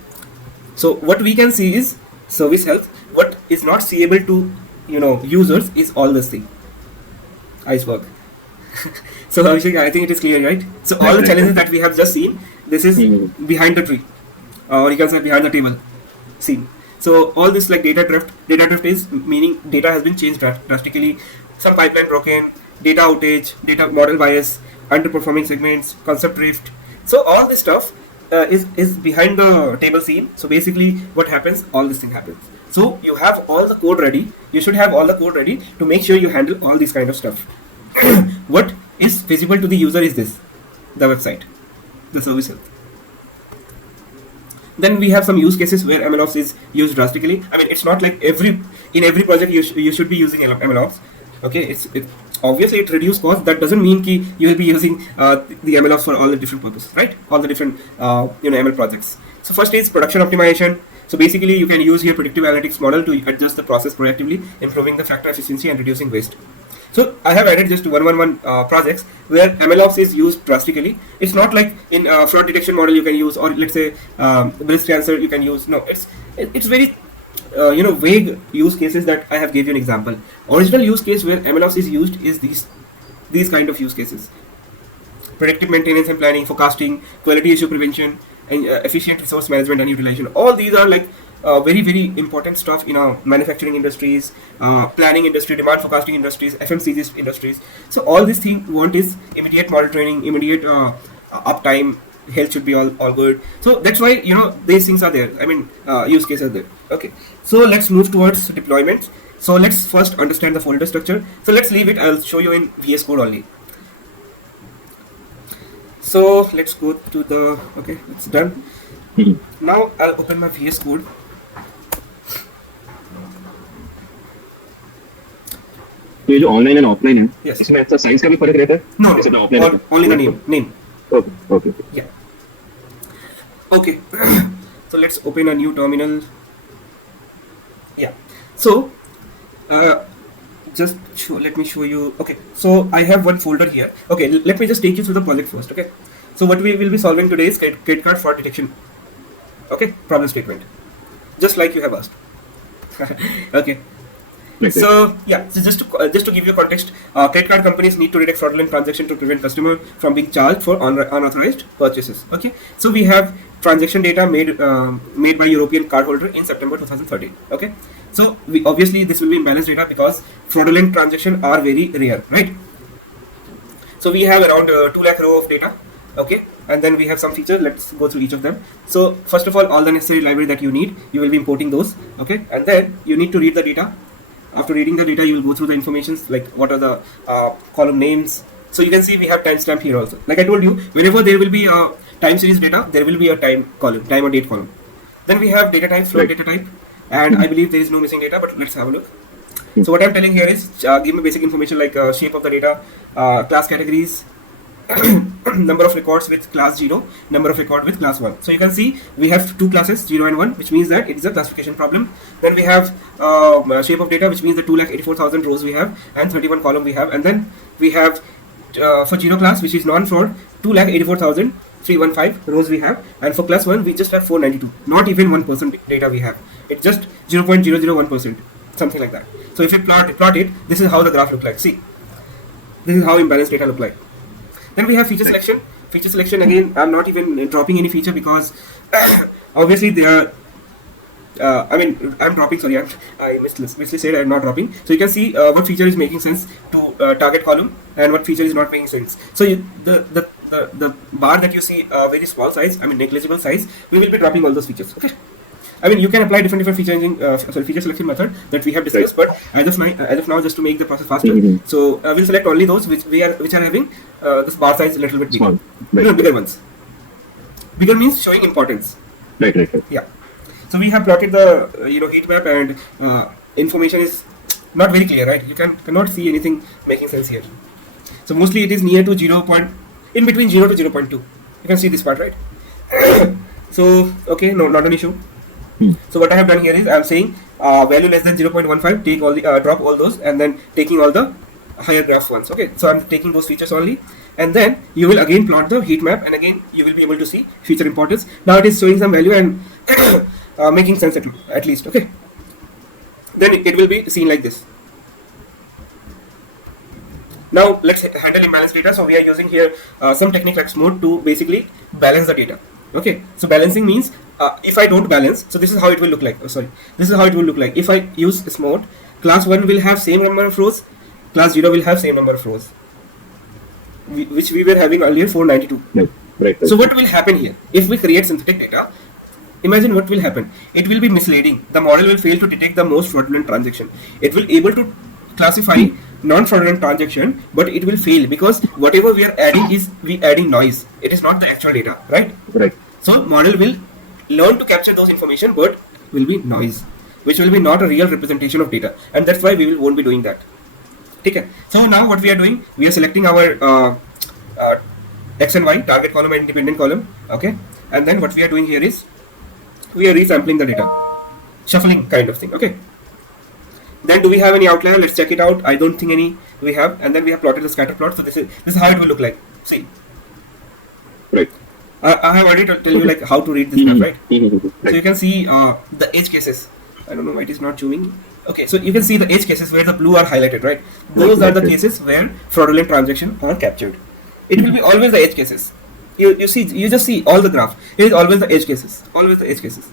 So what we can see is service health. What is not seeable to users is all this thing. Iceberg. So Abhishek, I think it is clear, right? So all the challenges that we have just seen, this is behind the tree, or you can say behind the table scene. So all this like data drift is meaning data has been changed drastically, some pipeline broken, data outage, data model bias, underperforming segments, concept drift. So all this stuff is behind the table scene. So basically what happens, all this thing happens. So you have all the code ready, you should have all the code ready to make sure you handle all this kind of stuff. What is visible to the user is this, the website, the service health. Then we have some use cases where MLOps is used drastically. I mean, it's not like in every project you should be using MLOps. Okay, it's obviously it reduces cost. That doesn't mean ki you will be using the MLOps for all the different purposes, right? All the different ML projects. So first is production optimization. So basically you can use here predictive analytics model to adjust the process proactively, improving the factor efficiency and reducing waste. So I have added just 111 projects where MLOps is used drastically. It's not like in fraud detection model you can use, or let's say risk transfer you can use. No, it's very vague use cases that I have given you an example. Original use case where MLOps is used is these kind of use cases: predictive maintenance and planning, forecasting, quality issue prevention, and efficient resource management and utilization. All these are like very, very important stuff in our manufacturing industries, planning industry, demand forecasting industries, FMCG industries. So all these things want is immediate model training, immediate uptime, health should be all good. So that's why these things are there. I mean, use cases are there. Okay, so let's move towards deployment. So let's first understand the folder structure. So let's leave it. I'll show you in VS Code only. So let's go to the it's done. Now I'll open my VS Code. तो ये जो online and offline है, Yes. इसमें ऐसा size का भी फर्क रहता है? No, जैसे तो offline only the name. Okay. Yeah. Okay. So let's open a new terminal. Yeah. So let me show you. Okay. So I have one folder here. Okay. Let me just take you through the project first. Okay. So what we will be solving today is credit card fraud detection. Okay. Problem statement. Just like you have asked. Okay. So yeah, so just to give you context, credit card companies need to detect fraudulent transaction to prevent customer from being charged for unauthorized purchases. Okay, so we have transaction data made by European cardholder in September 2013. Okay, so obviously this will be imbalanced data because fraudulent transactions are very rare, right? So we have around 2 lakh row of data. Okay, and then we have some features. Let's go through each of them. So first of all the necessary library that you need, you will be importing those. Okay, and then you need to read the data. After reading the data, you will go through the informations like what are the column names. So you can see we have timestamp here also. Like I told you, whenever there will be a time series data, there will be a time column, time or date column. Then we have data type, float data type, and I believe there is no missing data, but let's have a look. So what I'm telling here is give me basic information like shape of the data, class categories, number of records with class 0, number of record with class 1. So you can see we have two classes 0 and 1, which means that it is a classification problem. Then we have shape of data, which means the 284,000 rows we have and 31 column we have, and then we have for 0 class, which is non-fraud, 284,315 rows we have, and for class 1 we just have 492, not even 1% data we have. It's just 0.001%, something like that. So if you plot it, this is how the graph look like. See, this is how imbalanced data look like. Then we have feature selection. Feature selection, again, I'm not even dropping any feature because obviously they are I'm dropping, sorry, I mostly said I'm not dropping. So you can see what feature is making sense to target column and what feature is not making sense. So the bar that you see very small size, I mean negligible size, we will be dropping all those features. Okay, I mean you can apply different feature selection method that we have discussed, but as of now, just to make the process faster, so we'll select only those which are having this bar size a little bit bigger. Bigger ones. Bigger means showing importance. Right. Yeah. So we have plotted the heat map, and information is not very clear, right? You cannot see anything making sense here. So mostly it is near to in between 0 to 0.2. You can see this part, right? So okay, no, not an issue. So what I have done here is I am saying value less than 0.15, take all the drop all those, and then taking all the higher graph ones. Okay, so I'm taking those features only, and then you will again plot the heat map, and again you will be able to see feature importance. Now it is showing some value and making sense at least. Okay, then it will be seen like this. Now let's handle imbalanced data. So we are using here some technique like mode to basically balance the data. Okay, so balancing means if I don't balance, so this is how it will look like. This is how it will look like. If I use this mode, class 1 will have same number of rows, class 0 will have same number of rows, which we were having earlier, 492. Right. So what will happen here? If we create synthetic data, imagine what will happen. It will be misleading. The model will fail to detect the most fraudulent transaction. It will able to classify non-fraudulent transaction, but it will fail because whatever we are adding is adding noise. It is not the actual data, right? Right. So model will learn to capture those information, but will be noise, which will be not a real representation of data, and that's why we won't be doing that. Okay. So now what we are doing, we are selecting our X and Y, target column and independent column. Okay, and then what we are doing here is we are resampling the data, shuffling kind of thing. Okay. Then do we have any outlier? Let's check it out. I don't think any we have, and then we have plotted the scatter plot. So this is how it will look like. See, Right. I have already tell you like how to read this graph, right? So you can see the edge cases. I don't know why it is not zooming. Okay, so you can see the edge cases where the blue are highlighted, right? Those are the cases where fraudulent transactions are captured. It will be always the edge cases. You just see all the graph. It is always the edge cases. Always the edge cases.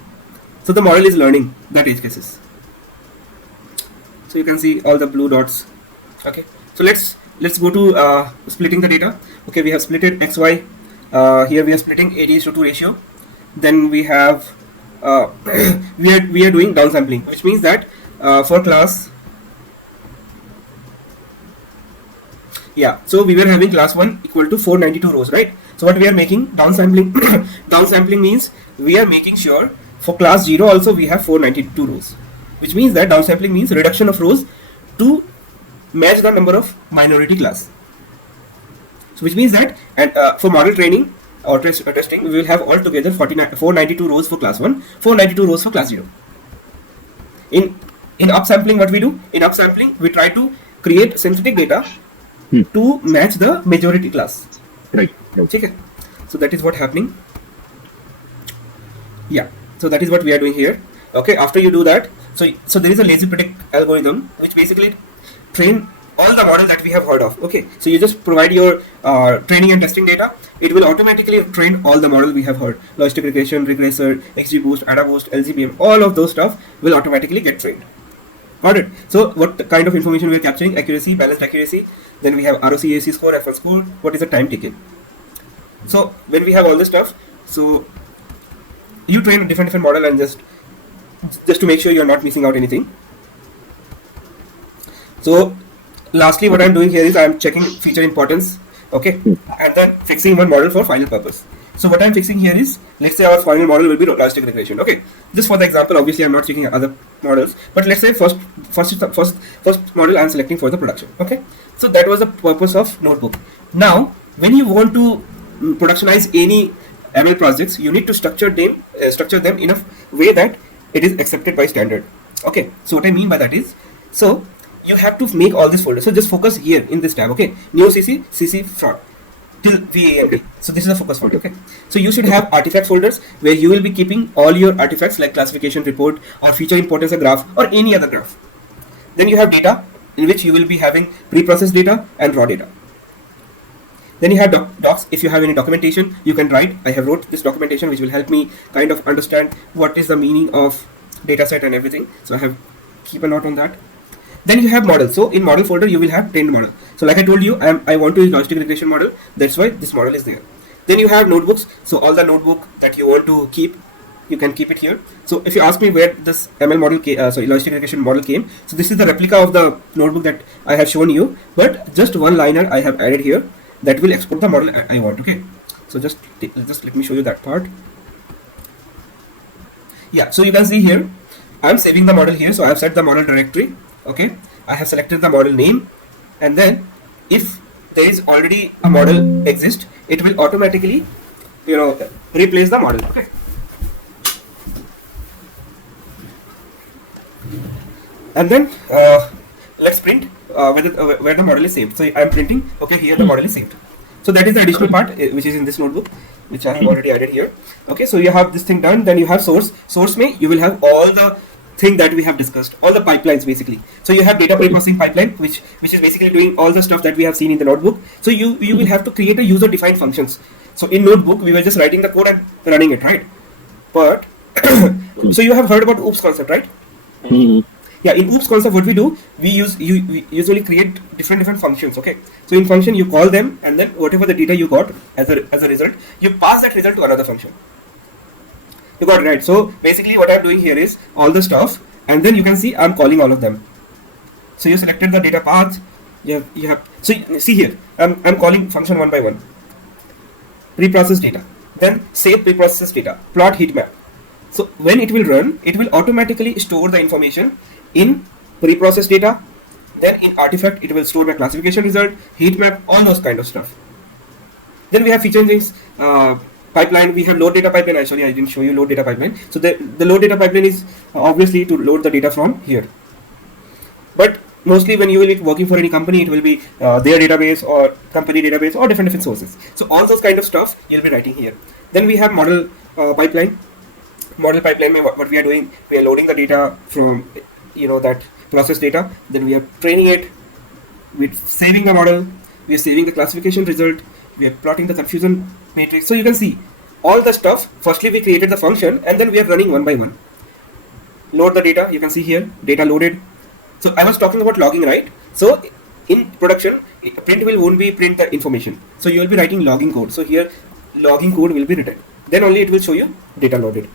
So the model is learning that edge cases. So you can see all the blue dots. Okay, so let's go to splitting the data. Okay, we have split it XY. Here we are splitting 80:2 ratio. Then we have we are doing downsampling, which means that for class, yeah. So we were having class 1 equal to 492 rows, right? So what we are making downsampling. Downsampling means we are making sure for class 0 also we have 492 rows, which means that downsampling means reduction of rows to match the number of minority class. So which means that, and for model training or testing, we will have altogether 492 rows for class 1, 492 rows for class 0. In upsampling, what we do? In upsampling, we try to create synthetic data to match the majority class. Right. Okay. So that is what happening. Yeah. So that is what we are doing here. Okay. After you do that, so there is a lazy predict algorithm which basically train all the models that we have heard of. Okay, so you just provide your training and testing data. It will automatically train all the models we have heard. Logistic Regression, Regressor, XGBoost, AdaBoost, LGBM, all of those stuff will automatically get trained. Got it? So what kind of information we are capturing? Accuracy, balanced accuracy. Then we have ROC, AUC score, F1 score. What is the time taken? So when we have all this stuff, so you train a different model and just to make sure you are not missing out anything. So lastly, what I'm doing here is I'm checking feature importance, okay, and then fixing one model for final purpose. So what I'm fixing here is, let's say our final model will be Logistic Regression, okay. Just for the example, obviously I'm not checking other models, but let's say first model I'm selecting for the production, okay. So that was the purpose of notebook. Now, when you want to productionize any ML projects, you need to structure them in a way that it is accepted by standard. Okay. So what I mean by that is, so you have to make all this folder. So just focus here in this tab, okay. New CC fraud till VAMD. So this is a focus folder, okay. So you should have artifacts folders where you will be keeping all your artifacts like classification report or feature importance a graph or any other graph. Then you have data in which you will be having pre-processed data and raw data. Then you have docs. If you have any documentation, you can write. I have wrote this documentation which will help me kind of understand what is the meaning of dataset and everything. So I have keep a note on that. Then you have model. So in model folder, you will have trained model. So like I told you, I want to use Logistic Regression model. That's why this model is there. Then you have notebooks. So all the notebook that you want to keep, you can keep it here. So if you ask me where this ML model, Logistic Regression model came, so this is the replica of the notebook that I have shown you, but just one liner I have added here that will export the model I want. Okay. So just let me show you that part. Yeah, so you can see here, I'm saving the model here. So I have set the model directory. Okay, I have selected the model name, and then if there is already a model exist, it will automatically, replace the model. Okay. And then let's print where the model is saved. So I'm printing. Okay, here the model is saved. So that is the additional part which is in this notebook, which I have already added here. Okay, so you have this thing done. Then you have source. Source may you will have all the thing that we have discussed, all the pipelines basically. So you have data pre-processing pipeline, which is basically doing all the stuff that we have seen in the notebook. So you will have to create a user-defined functions. So in notebook we were just writing the code and running it, right? But so you have heard about OOPS concept, right? Yeah, in OOPS concept, what we do, we usually create different functions. Okay, so in function you call them, and then whatever the data you got as a result, you pass that result to another function. You got it, right? So basically, what I'm doing here is all the stuff, and then you can see I'm calling all of them. So you selected the data path. You have so see here, I'm calling function one by one. Preprocess data, then save preprocess data, plot heat map. So when it will run, it will automatically store the information in preprocess data. Then in artifact, it will store my classification result, heat map, all those kind of stuff. Then we have feature engines pipeline. We have load data pipeline. Sorry, I didn't show you load data pipeline. So the load data pipeline is obviously to load the data from here. But mostly when you will be working for any company, it will be their database or company database or different sources. So all those kind of stuff you'll be writing here. Then we have model pipeline. Model pipeline, what we are doing, we are loading the data from that process data. Then we are training it. We're saving the model. We are saving the classification result. We are plotting the confusion matrix. So you can see all the stuff. Firstly, we created the function, and then we are running one by one. Load the data. You can see here, data loaded. So I was talking about logging, right? So in production, print won't be print the information. So you will be writing logging code. So here, logging code will be written. Then only it will show you data loaded.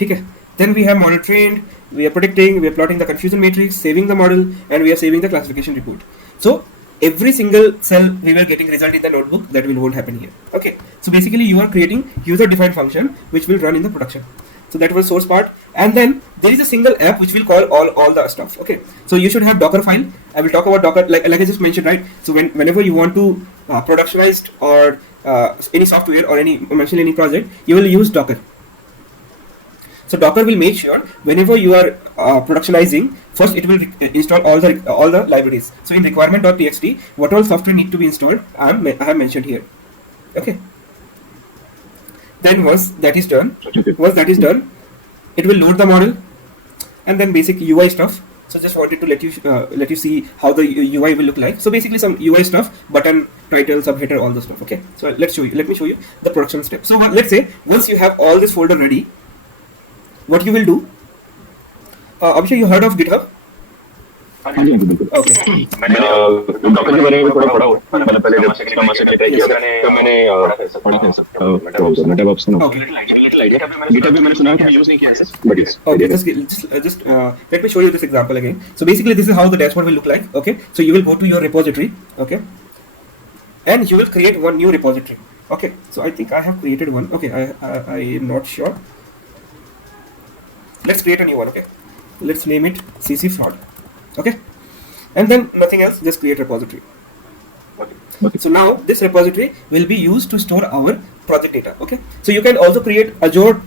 Okay. Then we have model trained. We are predicting. We are plotting the confusion matrix, saving the model, and we are saving the classification report. So every single cell we were getting result in the notebook, that won't happen here. Okay. So basically, you are creating user-defined function which will run in the production. So that was source part, and then there is a single app which will call all the stuff. Okay, so you should have Docker file. I will talk about Docker like I just mentioned, right? So whenever you want to productionize or any software or mention any project, you will use Docker. So Docker will make sure whenever you are productionizing, first it will install all the libraries. So in requirement.txt, what all software need to be installed, I have mentioned here. Okay. Then once that is done, it will load the model, and then basic UI stuff. So just wanted to let you see how the UI will look like. So basically some UI stuff, button, title, subheader, all the stuff. Okay. So let me show you the production step. So let's say once you have all this folder ready, what you will do? Abhishek, you heard of GitHub? Okay. मैंने doctor के बारे में थोड़ा पढ़ा हुआ है। मैंने पहले जब सिस्टम से किया तो मैंने पढ़ा था DevOps का। GitHub भी मैंने सुना है कि यूज नहीं किया है, but yes. Okay, just let me show you this example again. So basically this is how the dashboard will look like. Okay, so you will go to your repository. Okay, and you will create one new repository. Okay, so I think I have created one. Okay, I am not sure. Let's create a new one. Okay, let's name it CC fraud. Okay, and then nothing else, just create repository. Okay. So now this repository will be used to store our project data. Okay, so you can also create Azure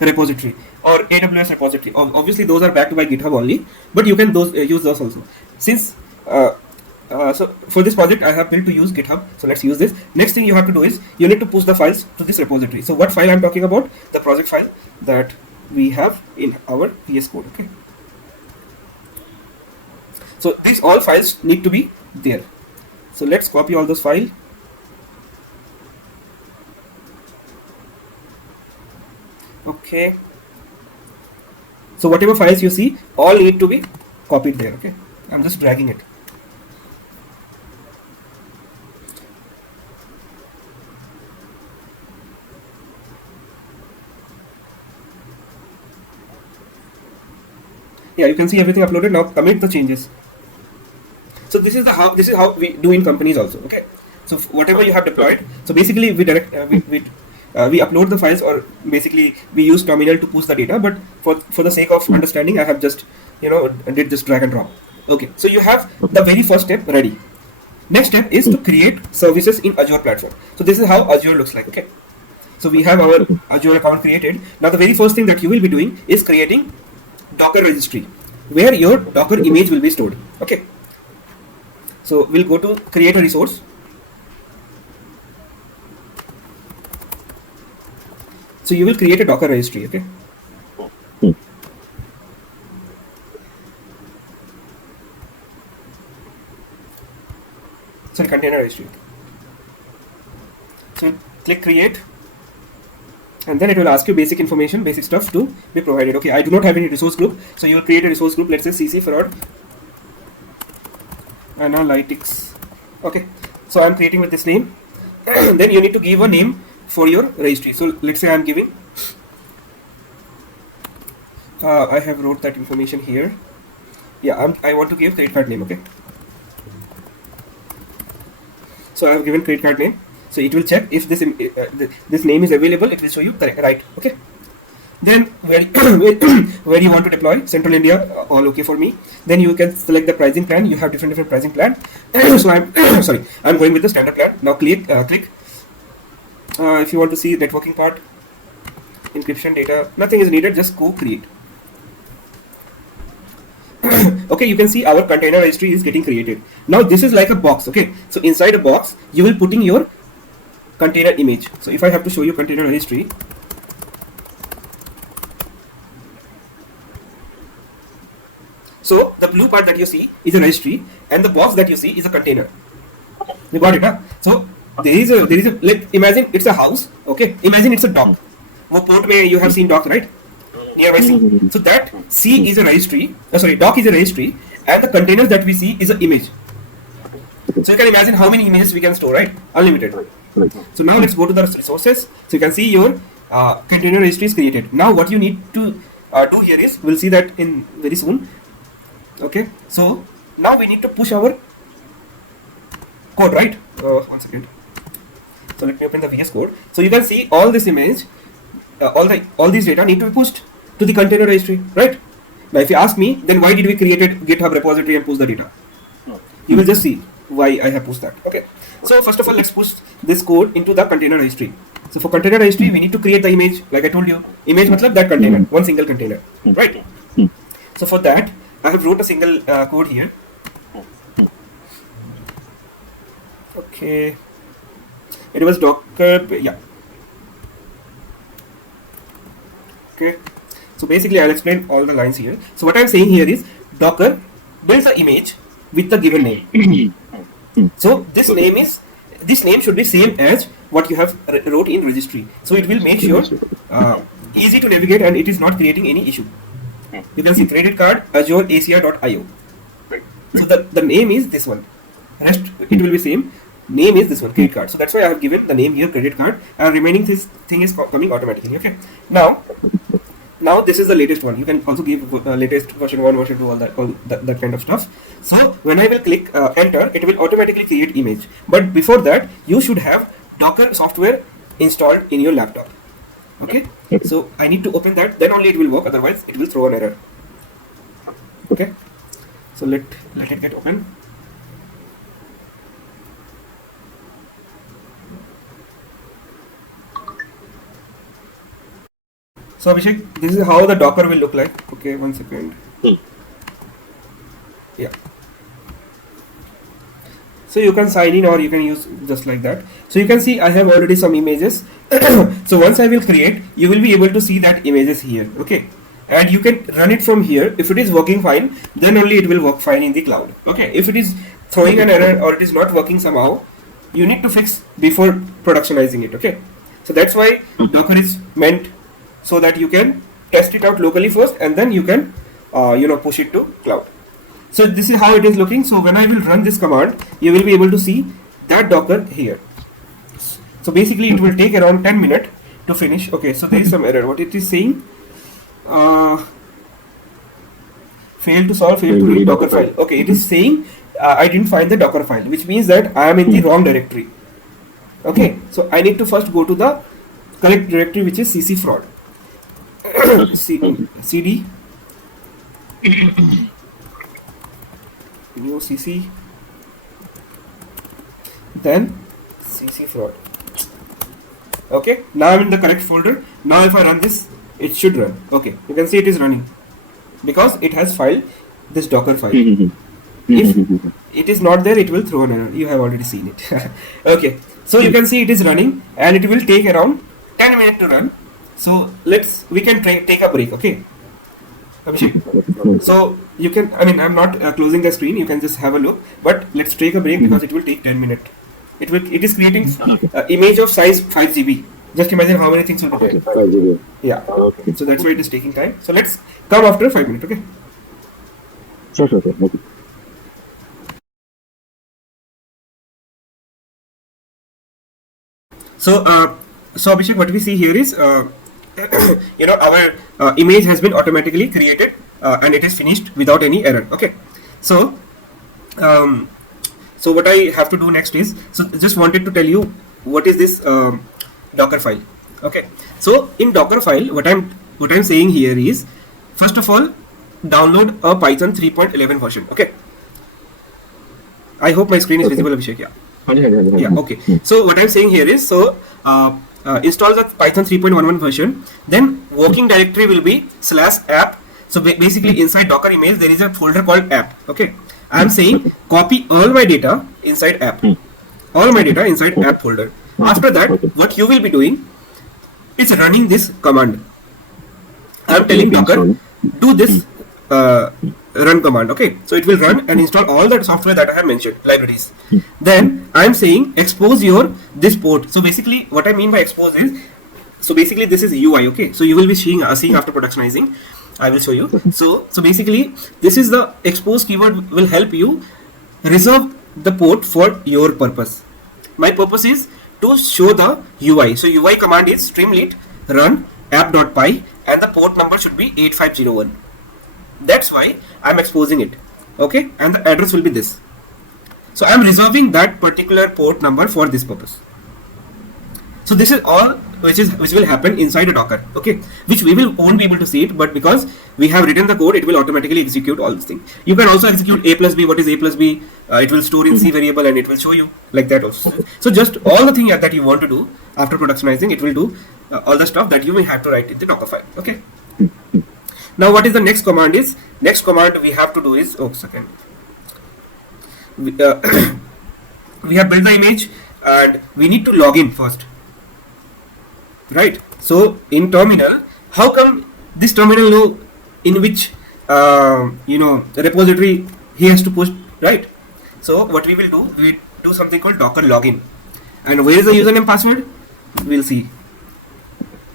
repository or AWS repository. Obviously those are backed by GitHub only, but you can use those also. Since so for this project I have built to use GitHub, so let's use this. Next thing you have to do is you need to push the files to this repository. So what file I'm talking about? The project file that we have in our VS Code. Okay, so these all files need to be there. So let's copy all those files. Okay, so whatever files you see, all need to be copied there. Okay, I'm just dragging it. Yeah, you can see everything uploaded. Now commit the changes. So this is how we do in companies also. Okay, so whatever you have deployed, so basically we we upload the files, or basically we use terminal to push the data. But for the sake of understanding, I have just did this drag and drop. Okay, so you have the very first step ready. Next step is to create services in Azure platform. So this is how Azure looks like. Okay, so we have our Azure account created. Now the very first thing that you will be doing is creating Docker registry, where your Docker image will be stored. Okay, so we'll go to create a resource. So you will create a Docker registry. Okay, sorry, container registry. So click create, and then it will ask you basic information, basic stuff to be provided. Okay, I do not have any resource group, so you will create a resource group. Let's say CC fraud analytics. Okay, so I'm creating with this name. Then you need to give a name for your registry. So let's say I'm giving, I have wrote that information here. Yeah, I want to give credit card name. Okay, so I have given credit card name. So it will check if this name is available. It will show you correct, right? Okay. Then where where you want to deploy, Central India, all okay for me. Then you can select the pricing plan. You have different pricing plan. So I'm sorry, I'm going with the standard plan. Now click. If you want to see networking part, encryption data, nothing is needed. Just go create. Okay, you can see our container registry is getting created. Now this is like a box. Okay, so inside a box you will put in your container image. So if I have to show you container registry, so the blue part that you see is a registry, and the box that you see is a container. You got it, huh? So there is a like, imagine it's a house. Okay, imagine it's a dock. Wo port mein you have seen dock, right? Nearby sea. So that C is a registry. Dock is a registry, and the containers that we see is an image. So you can imagine how many images we can store, right? Unlimited. So now let's go to the resources. So you can see your container registry is created. Now what you need to do here is, we'll see that in very soon. Okay, so now we need to push our code, right? One second. So let me open the VS Code. So you can see all this image, all these data need to be pushed to the container registry, right? Now if you ask me, then why did we create a GitHub repository and push the data? You will just see why I have pushed that. Okay, so first of all, let's push this code into the container registry. So for container registry, we need to create the image, like I told you. Image matlab that container, one single container, right? So for that, I have wrote a single code here. Okay, it was Docker, yeah. Okay, so basically I'll explain all the lines here. So what I'm saying here is, Docker builds the image with the given name. So this name should be same as what you have wrote in registry. So it will make sure easy to navigate, and it is not creating any issue. You can see credit card Azure ACR.io. So the name is this one. Rest it will be same. Name is this one, credit card. So that's why I have given the name here, credit card, and remaining this thing is coming automatically. Okay. Now this is the latest one. You can also give latest version 1, version 2, all that kind of stuff. So when I will click enter, it will automatically create image. But before that, you should have Docker software installed in your laptop. Okay. So I need to open that, then only it will work. Otherwise, it will throw an error. Okay. So let it get open. So Abhishek, this is how the Docker will look like. Okay, one second. Yeah. So you can sign in, or you can use just like that. So you can see I have already some images. So once I will create, you will be able to see that images here. Okay, and you can run it from here. If it is working fine, then only it will work fine in the cloud. Okay, if it is throwing an error or it is not working somehow, you need to fix before productionizing it. Okay, so that's why Docker is meant, so that you can test it out locally first, and then you can push it to cloud. So this is how it is looking. So when I will run this command, you will be able to see that Docker here. So basically it will take around 10 minutes to finish. Okay, so there is some error. What it is saying, failed to read Docker file. Okay, it is saying I didn't find the Docker file, which means that I am in the wrong directory. Okay, so I need to first go to the correct directory, which is cc fraud. cd new cc, then cc fraud. Okay, now I'm in the correct folder. Now if I run this, it should run. Okay, you can see it is running because it has filed this Docker file. If it is not there, it will throw an error. You have already seen it. Okay, so you can see it is running and it will take around 10 minutes to run. So we can take a break. Okay, Abhishek. So you can, I mean, I'm not closing the screen. You can just have a look, but let's take a break because it will take 10 minutes. It is creating image of size 5 GB. Just imagine how many things will be there. 5 GB. Yeah. Okay. So that's why it is taking time. So let's come after 5 minutes. Okay. Sure. Okay. So Abhishek, what we see here is, our image has been automatically created and it is finished without any error. Okay. So what I have to do next is, so just wanted to tell you what is this Docker file. Okay. So in Docker file, what I'm saying here is, first of all, download a Python 3.11 version. Okay. I hope my screen is visible, Abhishek. Yeah. Okay. So what I'm saying here is, so install the Python 3.11 version. Then working directory will be /app. So basically inside Docker image there is a folder called app. Okay. I'm saying copy all my data inside app. All my data inside app folder. After that, what you will be doing is running this command. I'm telling Docker, do this run command. Okay, so it will run and install all the software that I have mentioned, libraries. Then I'm saying expose this port. So basically what I mean by expose is, so basically this is UI. Okay, so you will be seeing after productionizing. I will show you. So basically this is the expose keyword will help you reserve the port for your purpose. My purpose is to show the UI. So UI command is streamlit run app.py and the port number should be 8501. That's why I'm exposing it. Okay, and the address will be this. So I'm reserving that particular port number for this purpose. So this is all which will happen inside a Docker. Okay, which we won't be able to see it, but because we have written the code, it will automatically execute all these things. You can also execute a plus b. What is a plus b? It will store in C variable and it will show you like that also. So just all the things that you want to do after productionizing, it will do all the stuff that you may have to write in the Docker file. Okay. Now what is the next command is? Next command we have to do is, we have built the image and we need to log in first. Right. So in terminal, how come this terminal know in which repository he has to push, right? So what we will do, we do something called Docker login. And where is the username password? We'll see.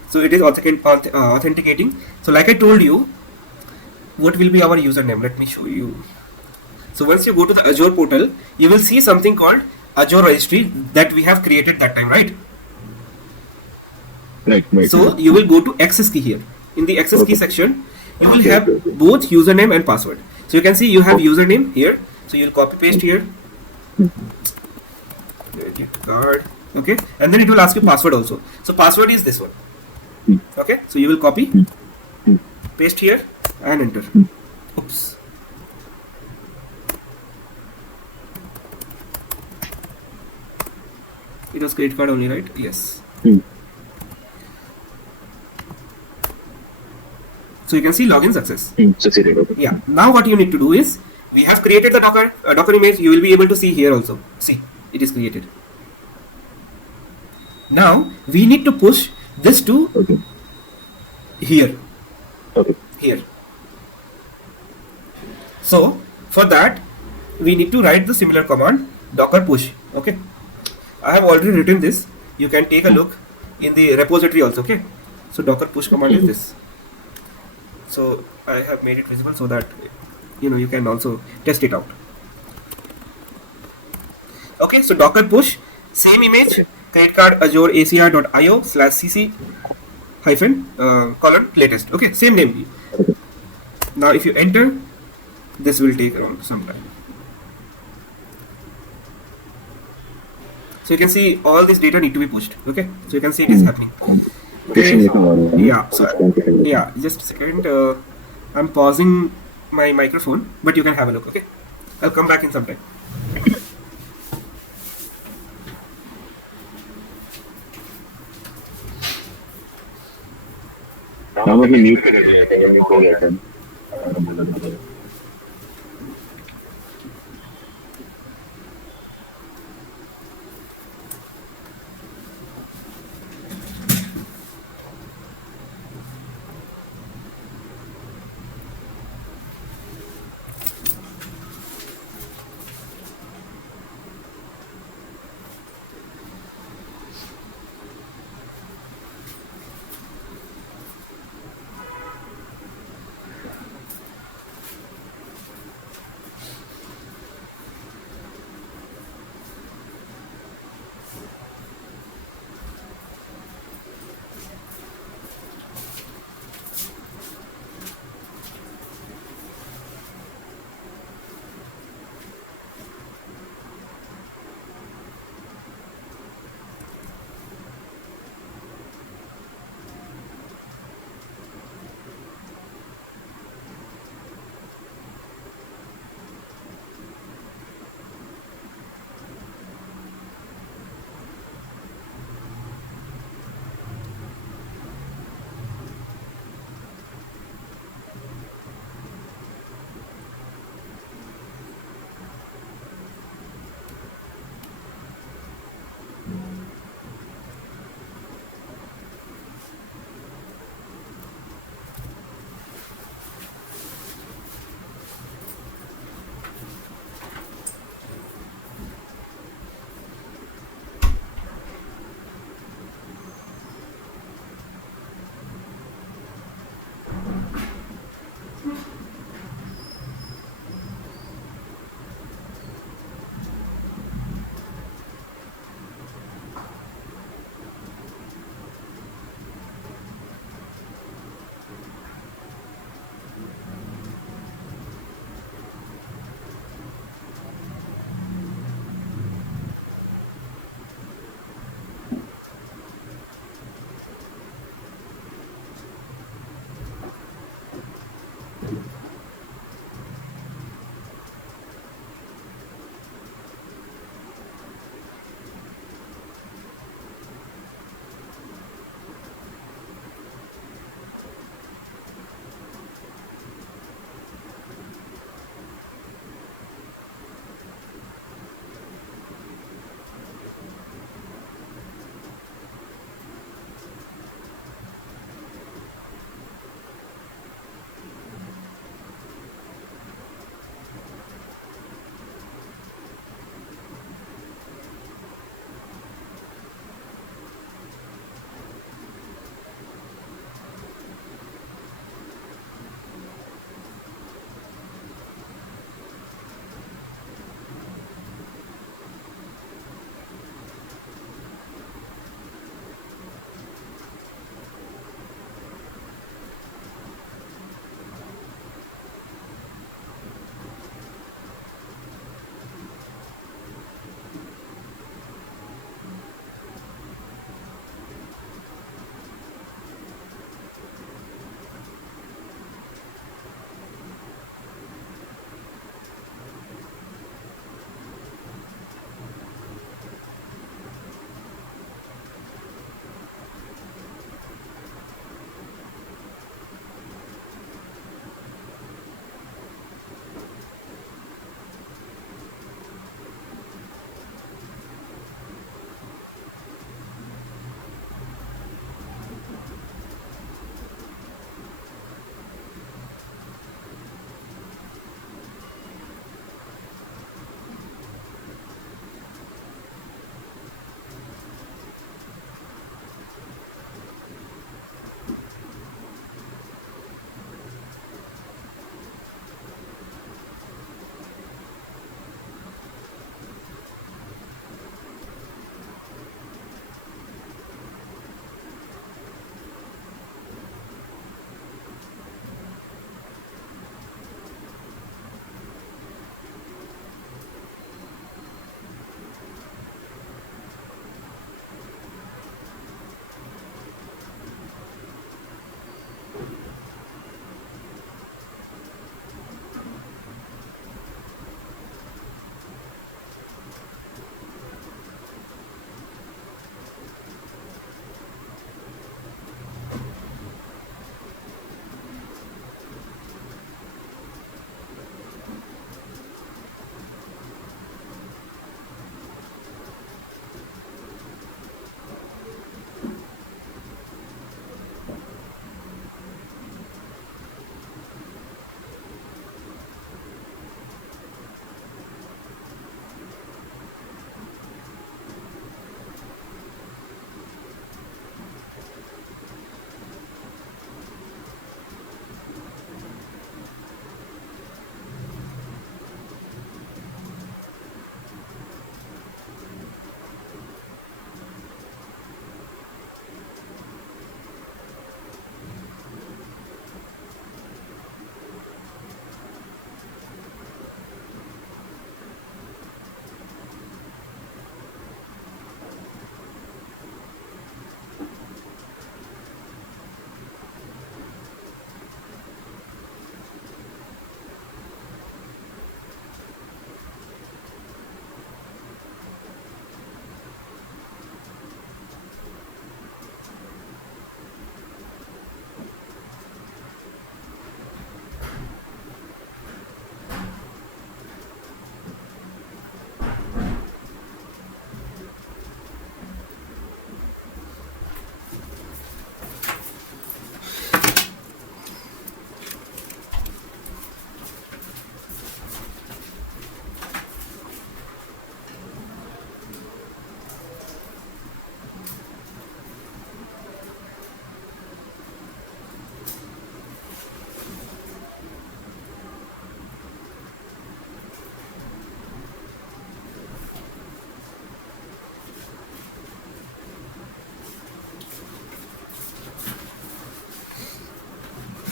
So it is authenticating. So like I told you, what will be our username? Let me show you. So once you go to the Azure portal, you will see something called Azure registry that we have created that time, right? Right. So you will go to access key here. In the access key section, you will have both username and password. So you can see you have username here. So you'll copy paste here. Card. Okay, and then it will ask you password also. So password is this one. Okay, so you will copy, paste here and enter. Oops. It was credit card only, right? Yes. So you can see login success. Succeeded. Okay. Yeah. Now what you need to do is, we have created the Docker image. You will be able to see here also. See, it is created. Now we need to push this to here. Okay. Here. So for that, we need to write the similar command, docker push. Okay. I have already written this. You can take a look in the repository also. Okay. So docker push command is this. So I have made it visible so that you can also test it out. Okay, so docker push, same image, credit card azure acr.io/cc colon latest. Okay, same name. Now if you enter, this will take around some time. So you can see all this data need to be pushed. Okay, so you can see it is happening. Pushing Okay, it on. yeah. So yeah, just a second. I'm pausing my microphone, but you can have a look. Okay, I'll come back in some time. Now we mute कर दिया है, ये mute हो गया है।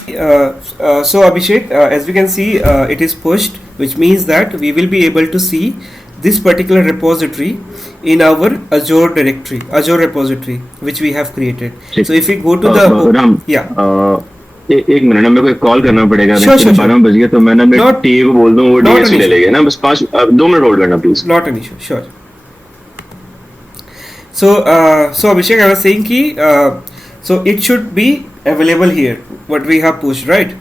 So Abhishek, as we can see, it is pushed, which means that we will be able to see this particular repository in our Azure directory, Azure repository, which we have created. So if we go to the Ram yeah. एक minute ना, मेरे को एक call करना पड़ेगा। Sure, sure, 12 बज गया, तो मैं ना मैं टीए को बोल दूं, वो डीएसपी ले लेगा ना। बस 2 मिनट होल्ड करना please. Not an issue, sure. So Abhishek, I was saying ki, so it should be available here, what we have pushed, right?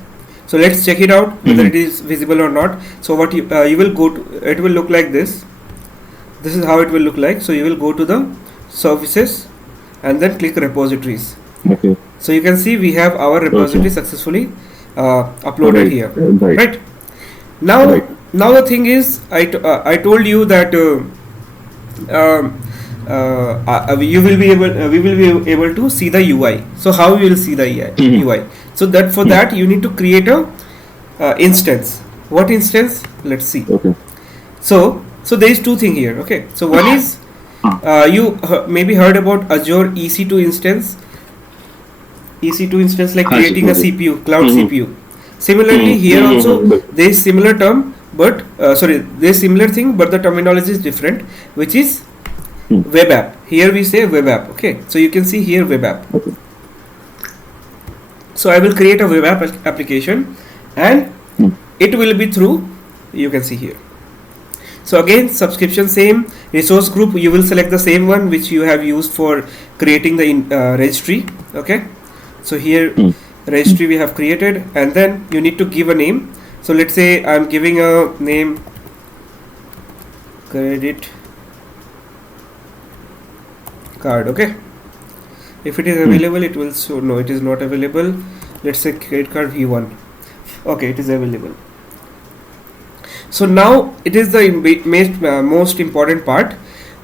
So let's check it out whether it is visible or not. So what you will go to, it will look like this. This is how it will look like. So you will go to the services and then click repositories. Okay. So you can see we have our repository successfully uploaded here, right? Now the thing is, I told you that you will be able we will be able to see the UI. So how we will see the UI? So that for that you need to create a instance. What instance? Let's see. Okay. So there is two things here. Okay. So one is you maybe heard about Azure EC2 instance. EC2 instance, like creating a CPU, cloud CPU. Similarly, here also there is similar term, but sorry, there is similar thing, but the terminology is different, which is web app. Here we say web app. Okay, so you can see here web app. So I will create a web app application, and it will be through, you can see here. So again, subscription same, resource group you will select the same one which you have used for creating the registry. Okay, so here registry we have created, and then you need to give a name. So let's say I'm giving a name credit card. Okay, if it is available it will show. No, it is not available. Let's say credit card V1. Okay, it is available. So now it is the most important part,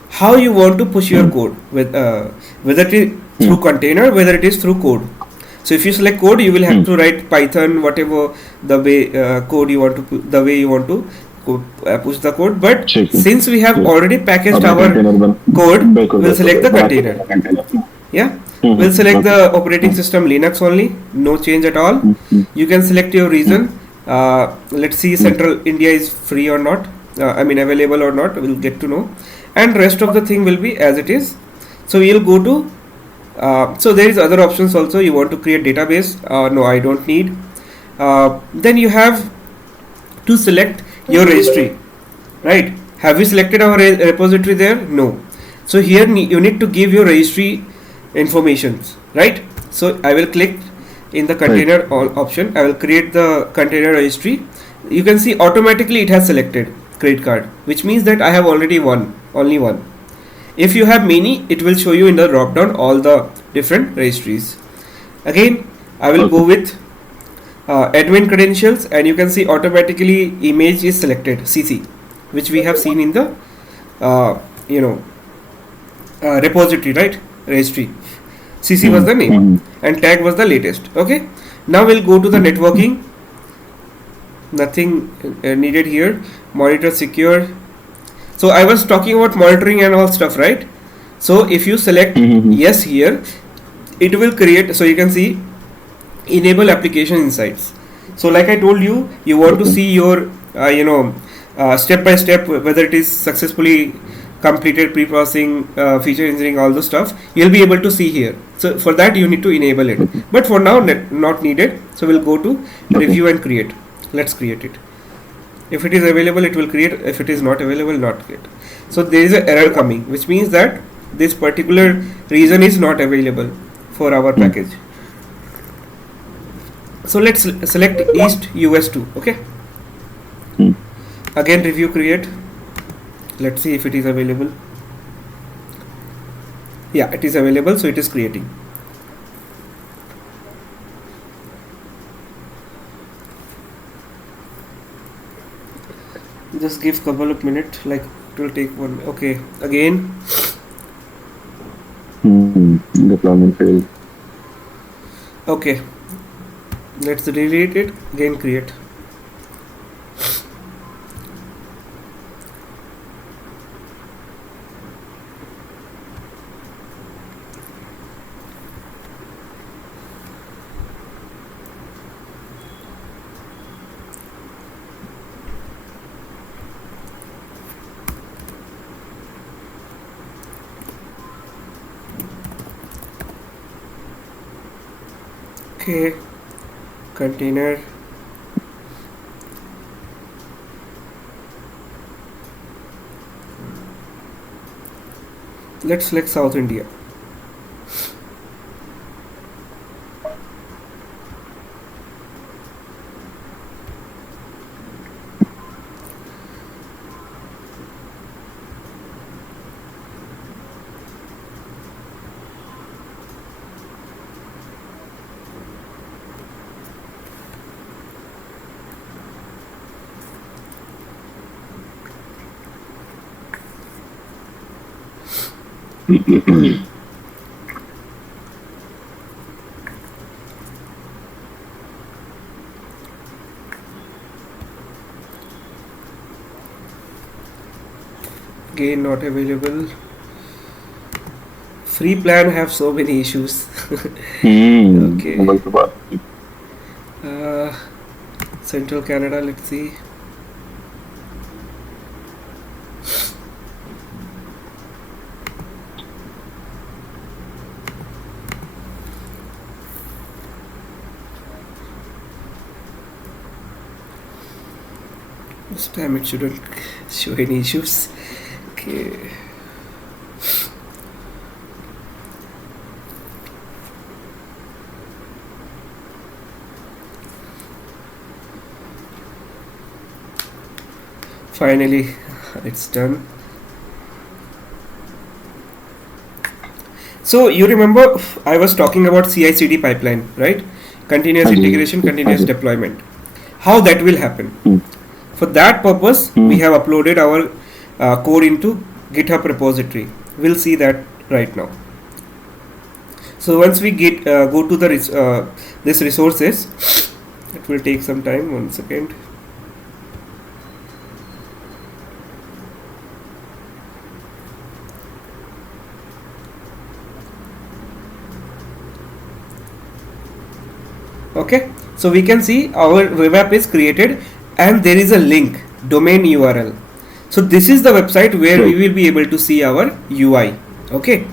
how you want to push your code, with whether it is through container, whether it is through code. So if you select code, you will have to write Python, whatever the way code you want to the way you want to push the code. But since we have already packaged our code, we'll select the container. Yeah, we'll select the operating system Linux only, no change at all. You can select your region. Let's see, Central India is free or not, I mean available or not, we'll get to know, and rest of the thing will be as it is. So we'll go to so there is other options also. You want to create database, no, I don't need. Then you have to select your registry, right? Have you selected our repository there? No. So here you need to give your registry informations, right? So I will click in the container option. I will create the container registry. You can see automatically it has selected credit card, which means that I have already only one. If you have many, it will show you in the drop down all the different registries. Again, I will go with admin credentials, and you can see automatically image is selected, CC, which we have seen in the repository, right? Registry. CC was the name and tag was the latest. Okay, now we'll go to the networking. Nothing needed here. Monitor secure. So I was talking about monitoring and all stuff, right? So if you select yes here, it will create. So you can see enable application insights. So like I told you, you want to see your step by step whether it is successfully completed pre-processing, feature engineering, all the stuff you'll be able to see here. So for that you need to enable it, but for now not needed. So we'll go to review and create. Let's create it. If it is available, it will create. If it is not available, not create. So there is an error coming, which means that this particular region is not available for our package. So let's select East US2. Okay, again review create. Let's see if it is available. Yeah, it is available, so it is creating. Just give couple of minutes, like it will take one. Okay, again deployment failed. Okay, let's delete it, again create. Okay, container. Let's select South India. Again, not available. Free plan have so many issues. Okay. Central Canada, let's see. This time it shouldn't show any issues. Okay. Finally, it's done. So you remember I was talking about CI/CD pipeline, right? Continuous integration, continuous deployment. How that will happen? For that purpose, we have uploaded our code into GitHub repository. We'll see that right now. So once we go to the this resources, it will take some time. 1 second. Okay, so we can see our web app is created and there is a link, domain URL. So this is the website where we will be able to see our UI. Okay.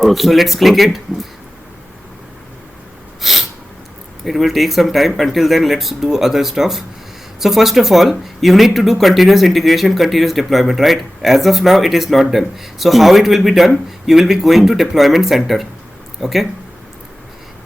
So let's click it. It will take some time. Until then, let's do other stuff. So first of all, you need to do continuous integration, continuous deployment, right? As of now, it is not done. So how it will be done? You will be going to deployment center. Okay.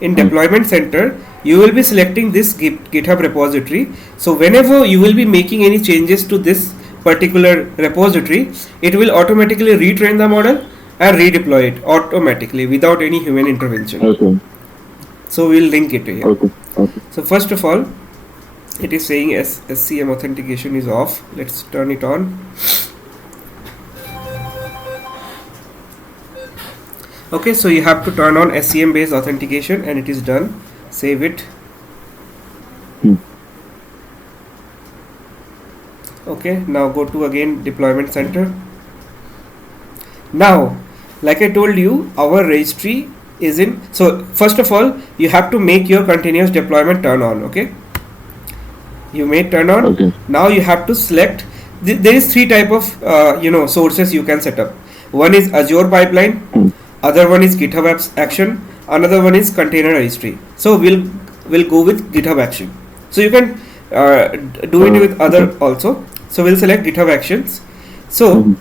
In deployment center, you will be selecting this GitHub repository. So whenever you will be making any changes to this particular repository, it will automatically retrain the model and redeploy it automatically without any human intervention. Okay. So we'll link it here. Okay. So first of all, it is saying SCM authentication is off. Let's turn it on. Okay, so you have to turn on SCM based authentication and it is done. Save it. Okay, now go to again deployment center. Now, like I told you, our registry is in. So first of all, you have to make your continuous deployment turn on. Okay, you may turn on. Okay. Now you have to select. There is 3 type of sources you can set up. One is Azure pipeline. Other one is GitHub Apps Action. Another one is container registry. So we'll go with GitHub Action. So you can do it with other also. So we'll select GitHub Actions. So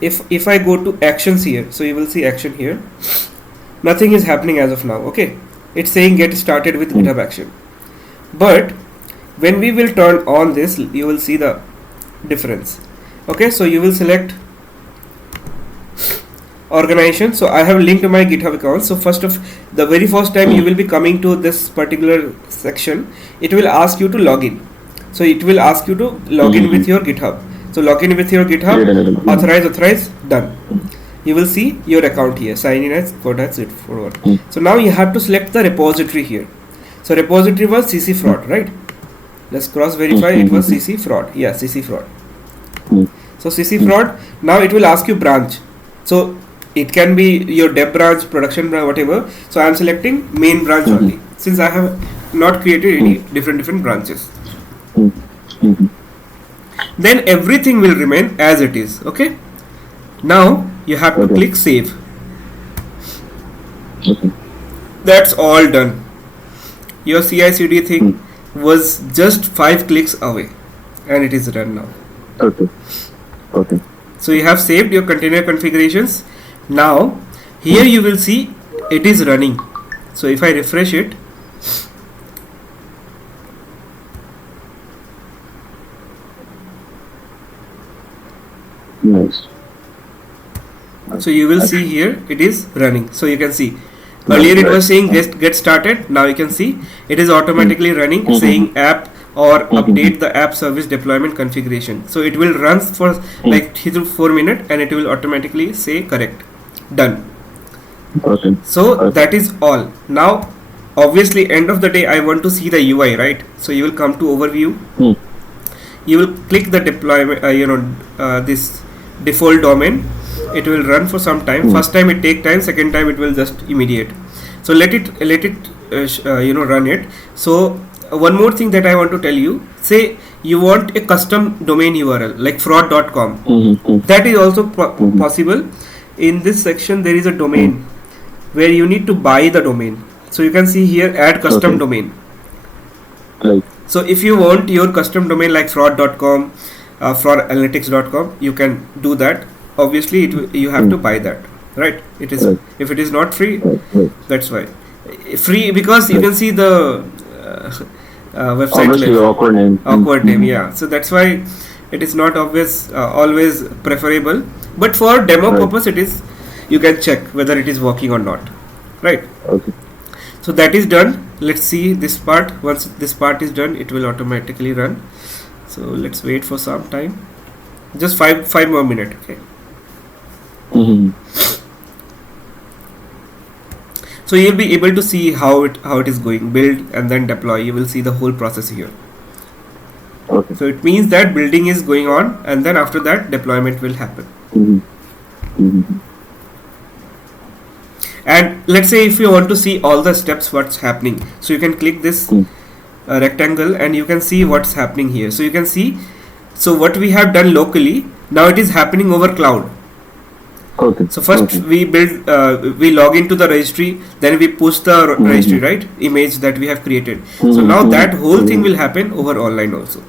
if I go to Actions here, so you will see Action here. Nothing is happening as of now. Okay, it's saying get started with GitHub Action. But when we will turn on this, you will see the difference. Okay, so you will select organization. So I have linked my GitHub account. So the very first time you will be coming to this particular section, it will ask you to log in. So it will ask you to log in with your GitHub. So log in with your GitHub, authorize, done. You will see your account here, sign in as code as it forward. So now you have to select the repository here. So repository was CC fraud, right? Let's cross verify. It was CC fraud. Yeah, CC fraud. So CC fraud. Now it will ask you branch. So it can be your dev branch, production branch, whatever. So I am selecting main branch only, since I have not created any different branches. Then everything will remain as it is. Okay. Now you have to click save. That's all done. your CI/CD thing was just 5 clicks away, and it is run now. Okay. Okay. So you have saved your container configurations. Now here you will see it is running. So if I refresh it, Nice. so you will see here it is running. So you can see earlier it was saying get started. Now you can see it is automatically running, saying app or update the app service deployment configuration. So it will run for like 3 to 4 minutes and it will automatically say correct, done. Okay. So that is all. Now obviously end of the day I want to see the UI, right? So you will come to overview. You will click the deployment, this default domain. It will run for some time. First time it take time, second time it will just immediate. So let it run it. So one more thing that I want to tell you, say you want a custom domain URL like fraud.com. That is also possible. In this section there is a domain where you need to buy the domain. So you can see here add custom domain. Right. So if you want your custom domain like fraud.com, fraudanalytics.com, you can do that. Obviously you have to buy that, right? It is if it is not free, that's why free, because you can see the website Obviously awkward name. Yeah. So that's why it is not always preferable, but for demo purpose it is, you can check whether it is working or not, right? Okay. So that is done. Let's see this part. Once this part is done, it will automatically run. So let's wait for some time, just five more minutes. Okay. So you'll be able to see how it is going, build and then deploy. You will see the whole process here. Okay. So it means that building is going on, and then after that deployment will happen. And let's say if you want to see all the steps what's happening, so you can click this rectangle and you can see what's happening here. So you can see, so what we have done locally, now it is happening over cloud. Okay. So first we build, we log into the registry, then we push the registry, right, image that we have created. So now that whole thing will happen over online also.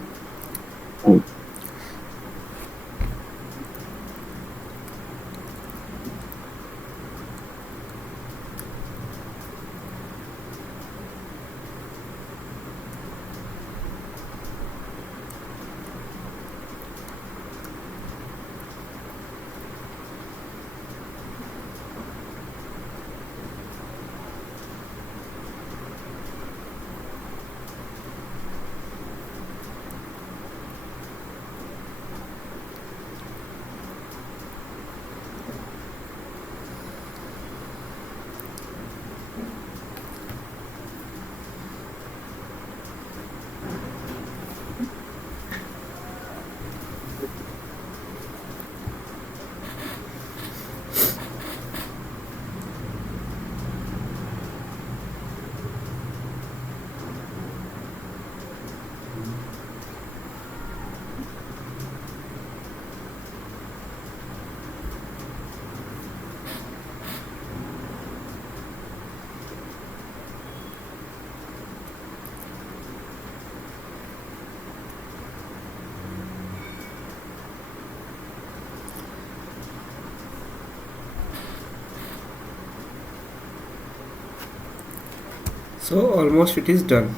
So almost it is done.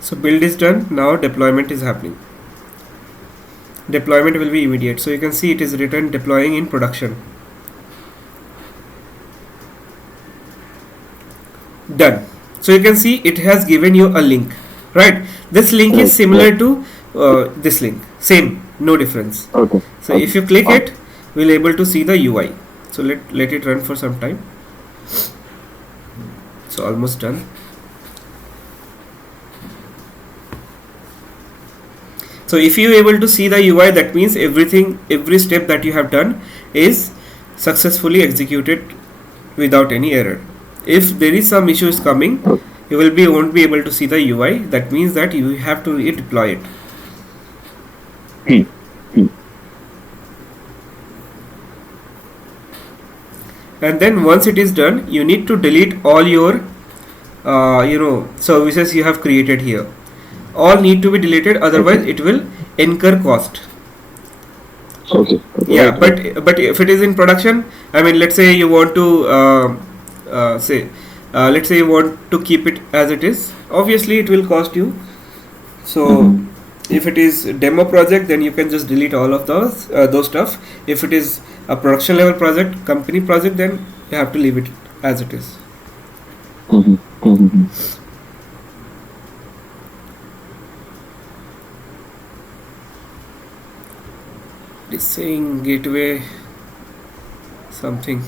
So build is done. Now deployment is happening. Deployment will be immediate. So you can see it is written deploying in production. Done. So you can see it has given you a link, right? This link is similar to this link. Same, no difference. Okay. So if you click it, we'll able to see the UI. So let it run for some time. So almost done. So if you able to see the UI, that means every step that you have done is successfully executed without any error. If there is some issues coming, you won't be able to see the UI. That means that you have to redeploy it. and then once it is done, you need to delete all your services you have created here. All need to be deleted, otherwise it will incur cost. Okay. Yeah, but if it is in production, I mean, let's say you want to let's say you want to keep it as it is, obviously it will cost you. So if it is demo project, then you can just delete all of those stuff. If it is a production level project, company project, then you have to leave it as it is. It is saying gateway something.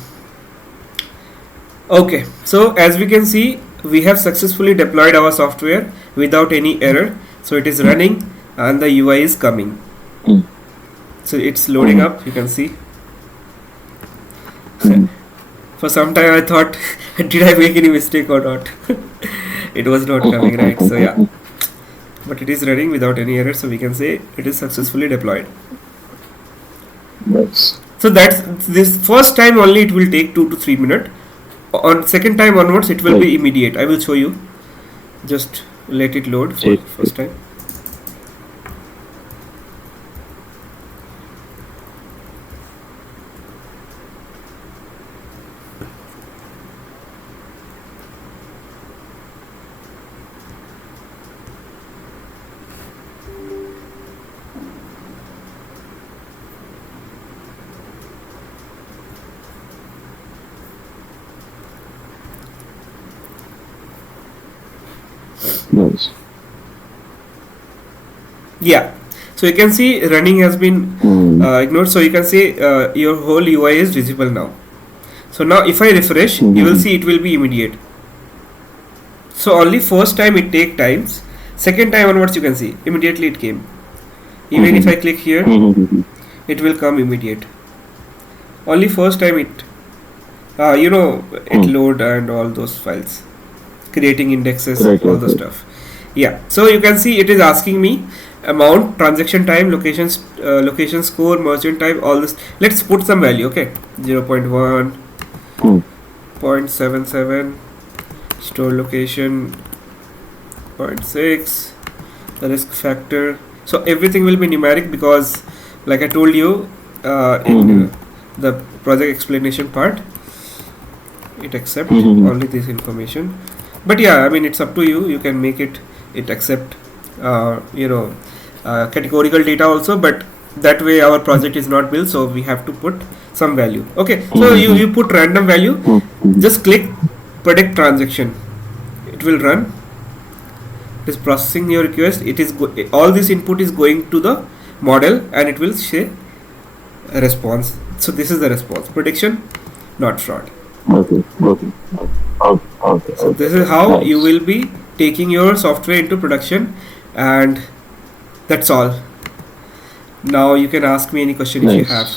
Okay, so as we can see, we have successfully deployed our software without any error. So it is running and the UI is coming. So it's loading up, you can see. For some time I thought, did I make any mistake or not? It was not coming, right? So yeah, but it is running without any error, so we can say it is successfully deployed. Nice. So that's this first time only it will take 2 to 3 minutes. On second time onwards it will be immediate. I will show you. Just let it load for first time. Nice. Yeah, so you can see running has been ignored. So you can see your whole UI is visible now. So now if I refresh, you will see it will be immediate. So only first time it take times. Second time onwards you can see immediately it came. Even if I click here, it will come immediate. Only first time it it load and all those files, creating indexes, all the stuff. Yeah, so you can see it is asking me amount, transaction time, location score, merchant type, all this. Let's put some value. Okay, 0.1, 0.77, store location 0.6, the risk factor. So everything will be numeric because, like I told you in the project explanation part, it accepts only this information. But yeah, I mean, it's up to you. You can make it accept categorical data also, but that way our project is not built, so we have to put some value. Okay, so you put random value, just click predict transaction, it will run. It is processing your request. It is all this input is going to the model and it will say a response. So this is the response, prediction, not fraud. Okay. So this is how you will be taking your software into production, and that's all. Now you can ask me any question if you have.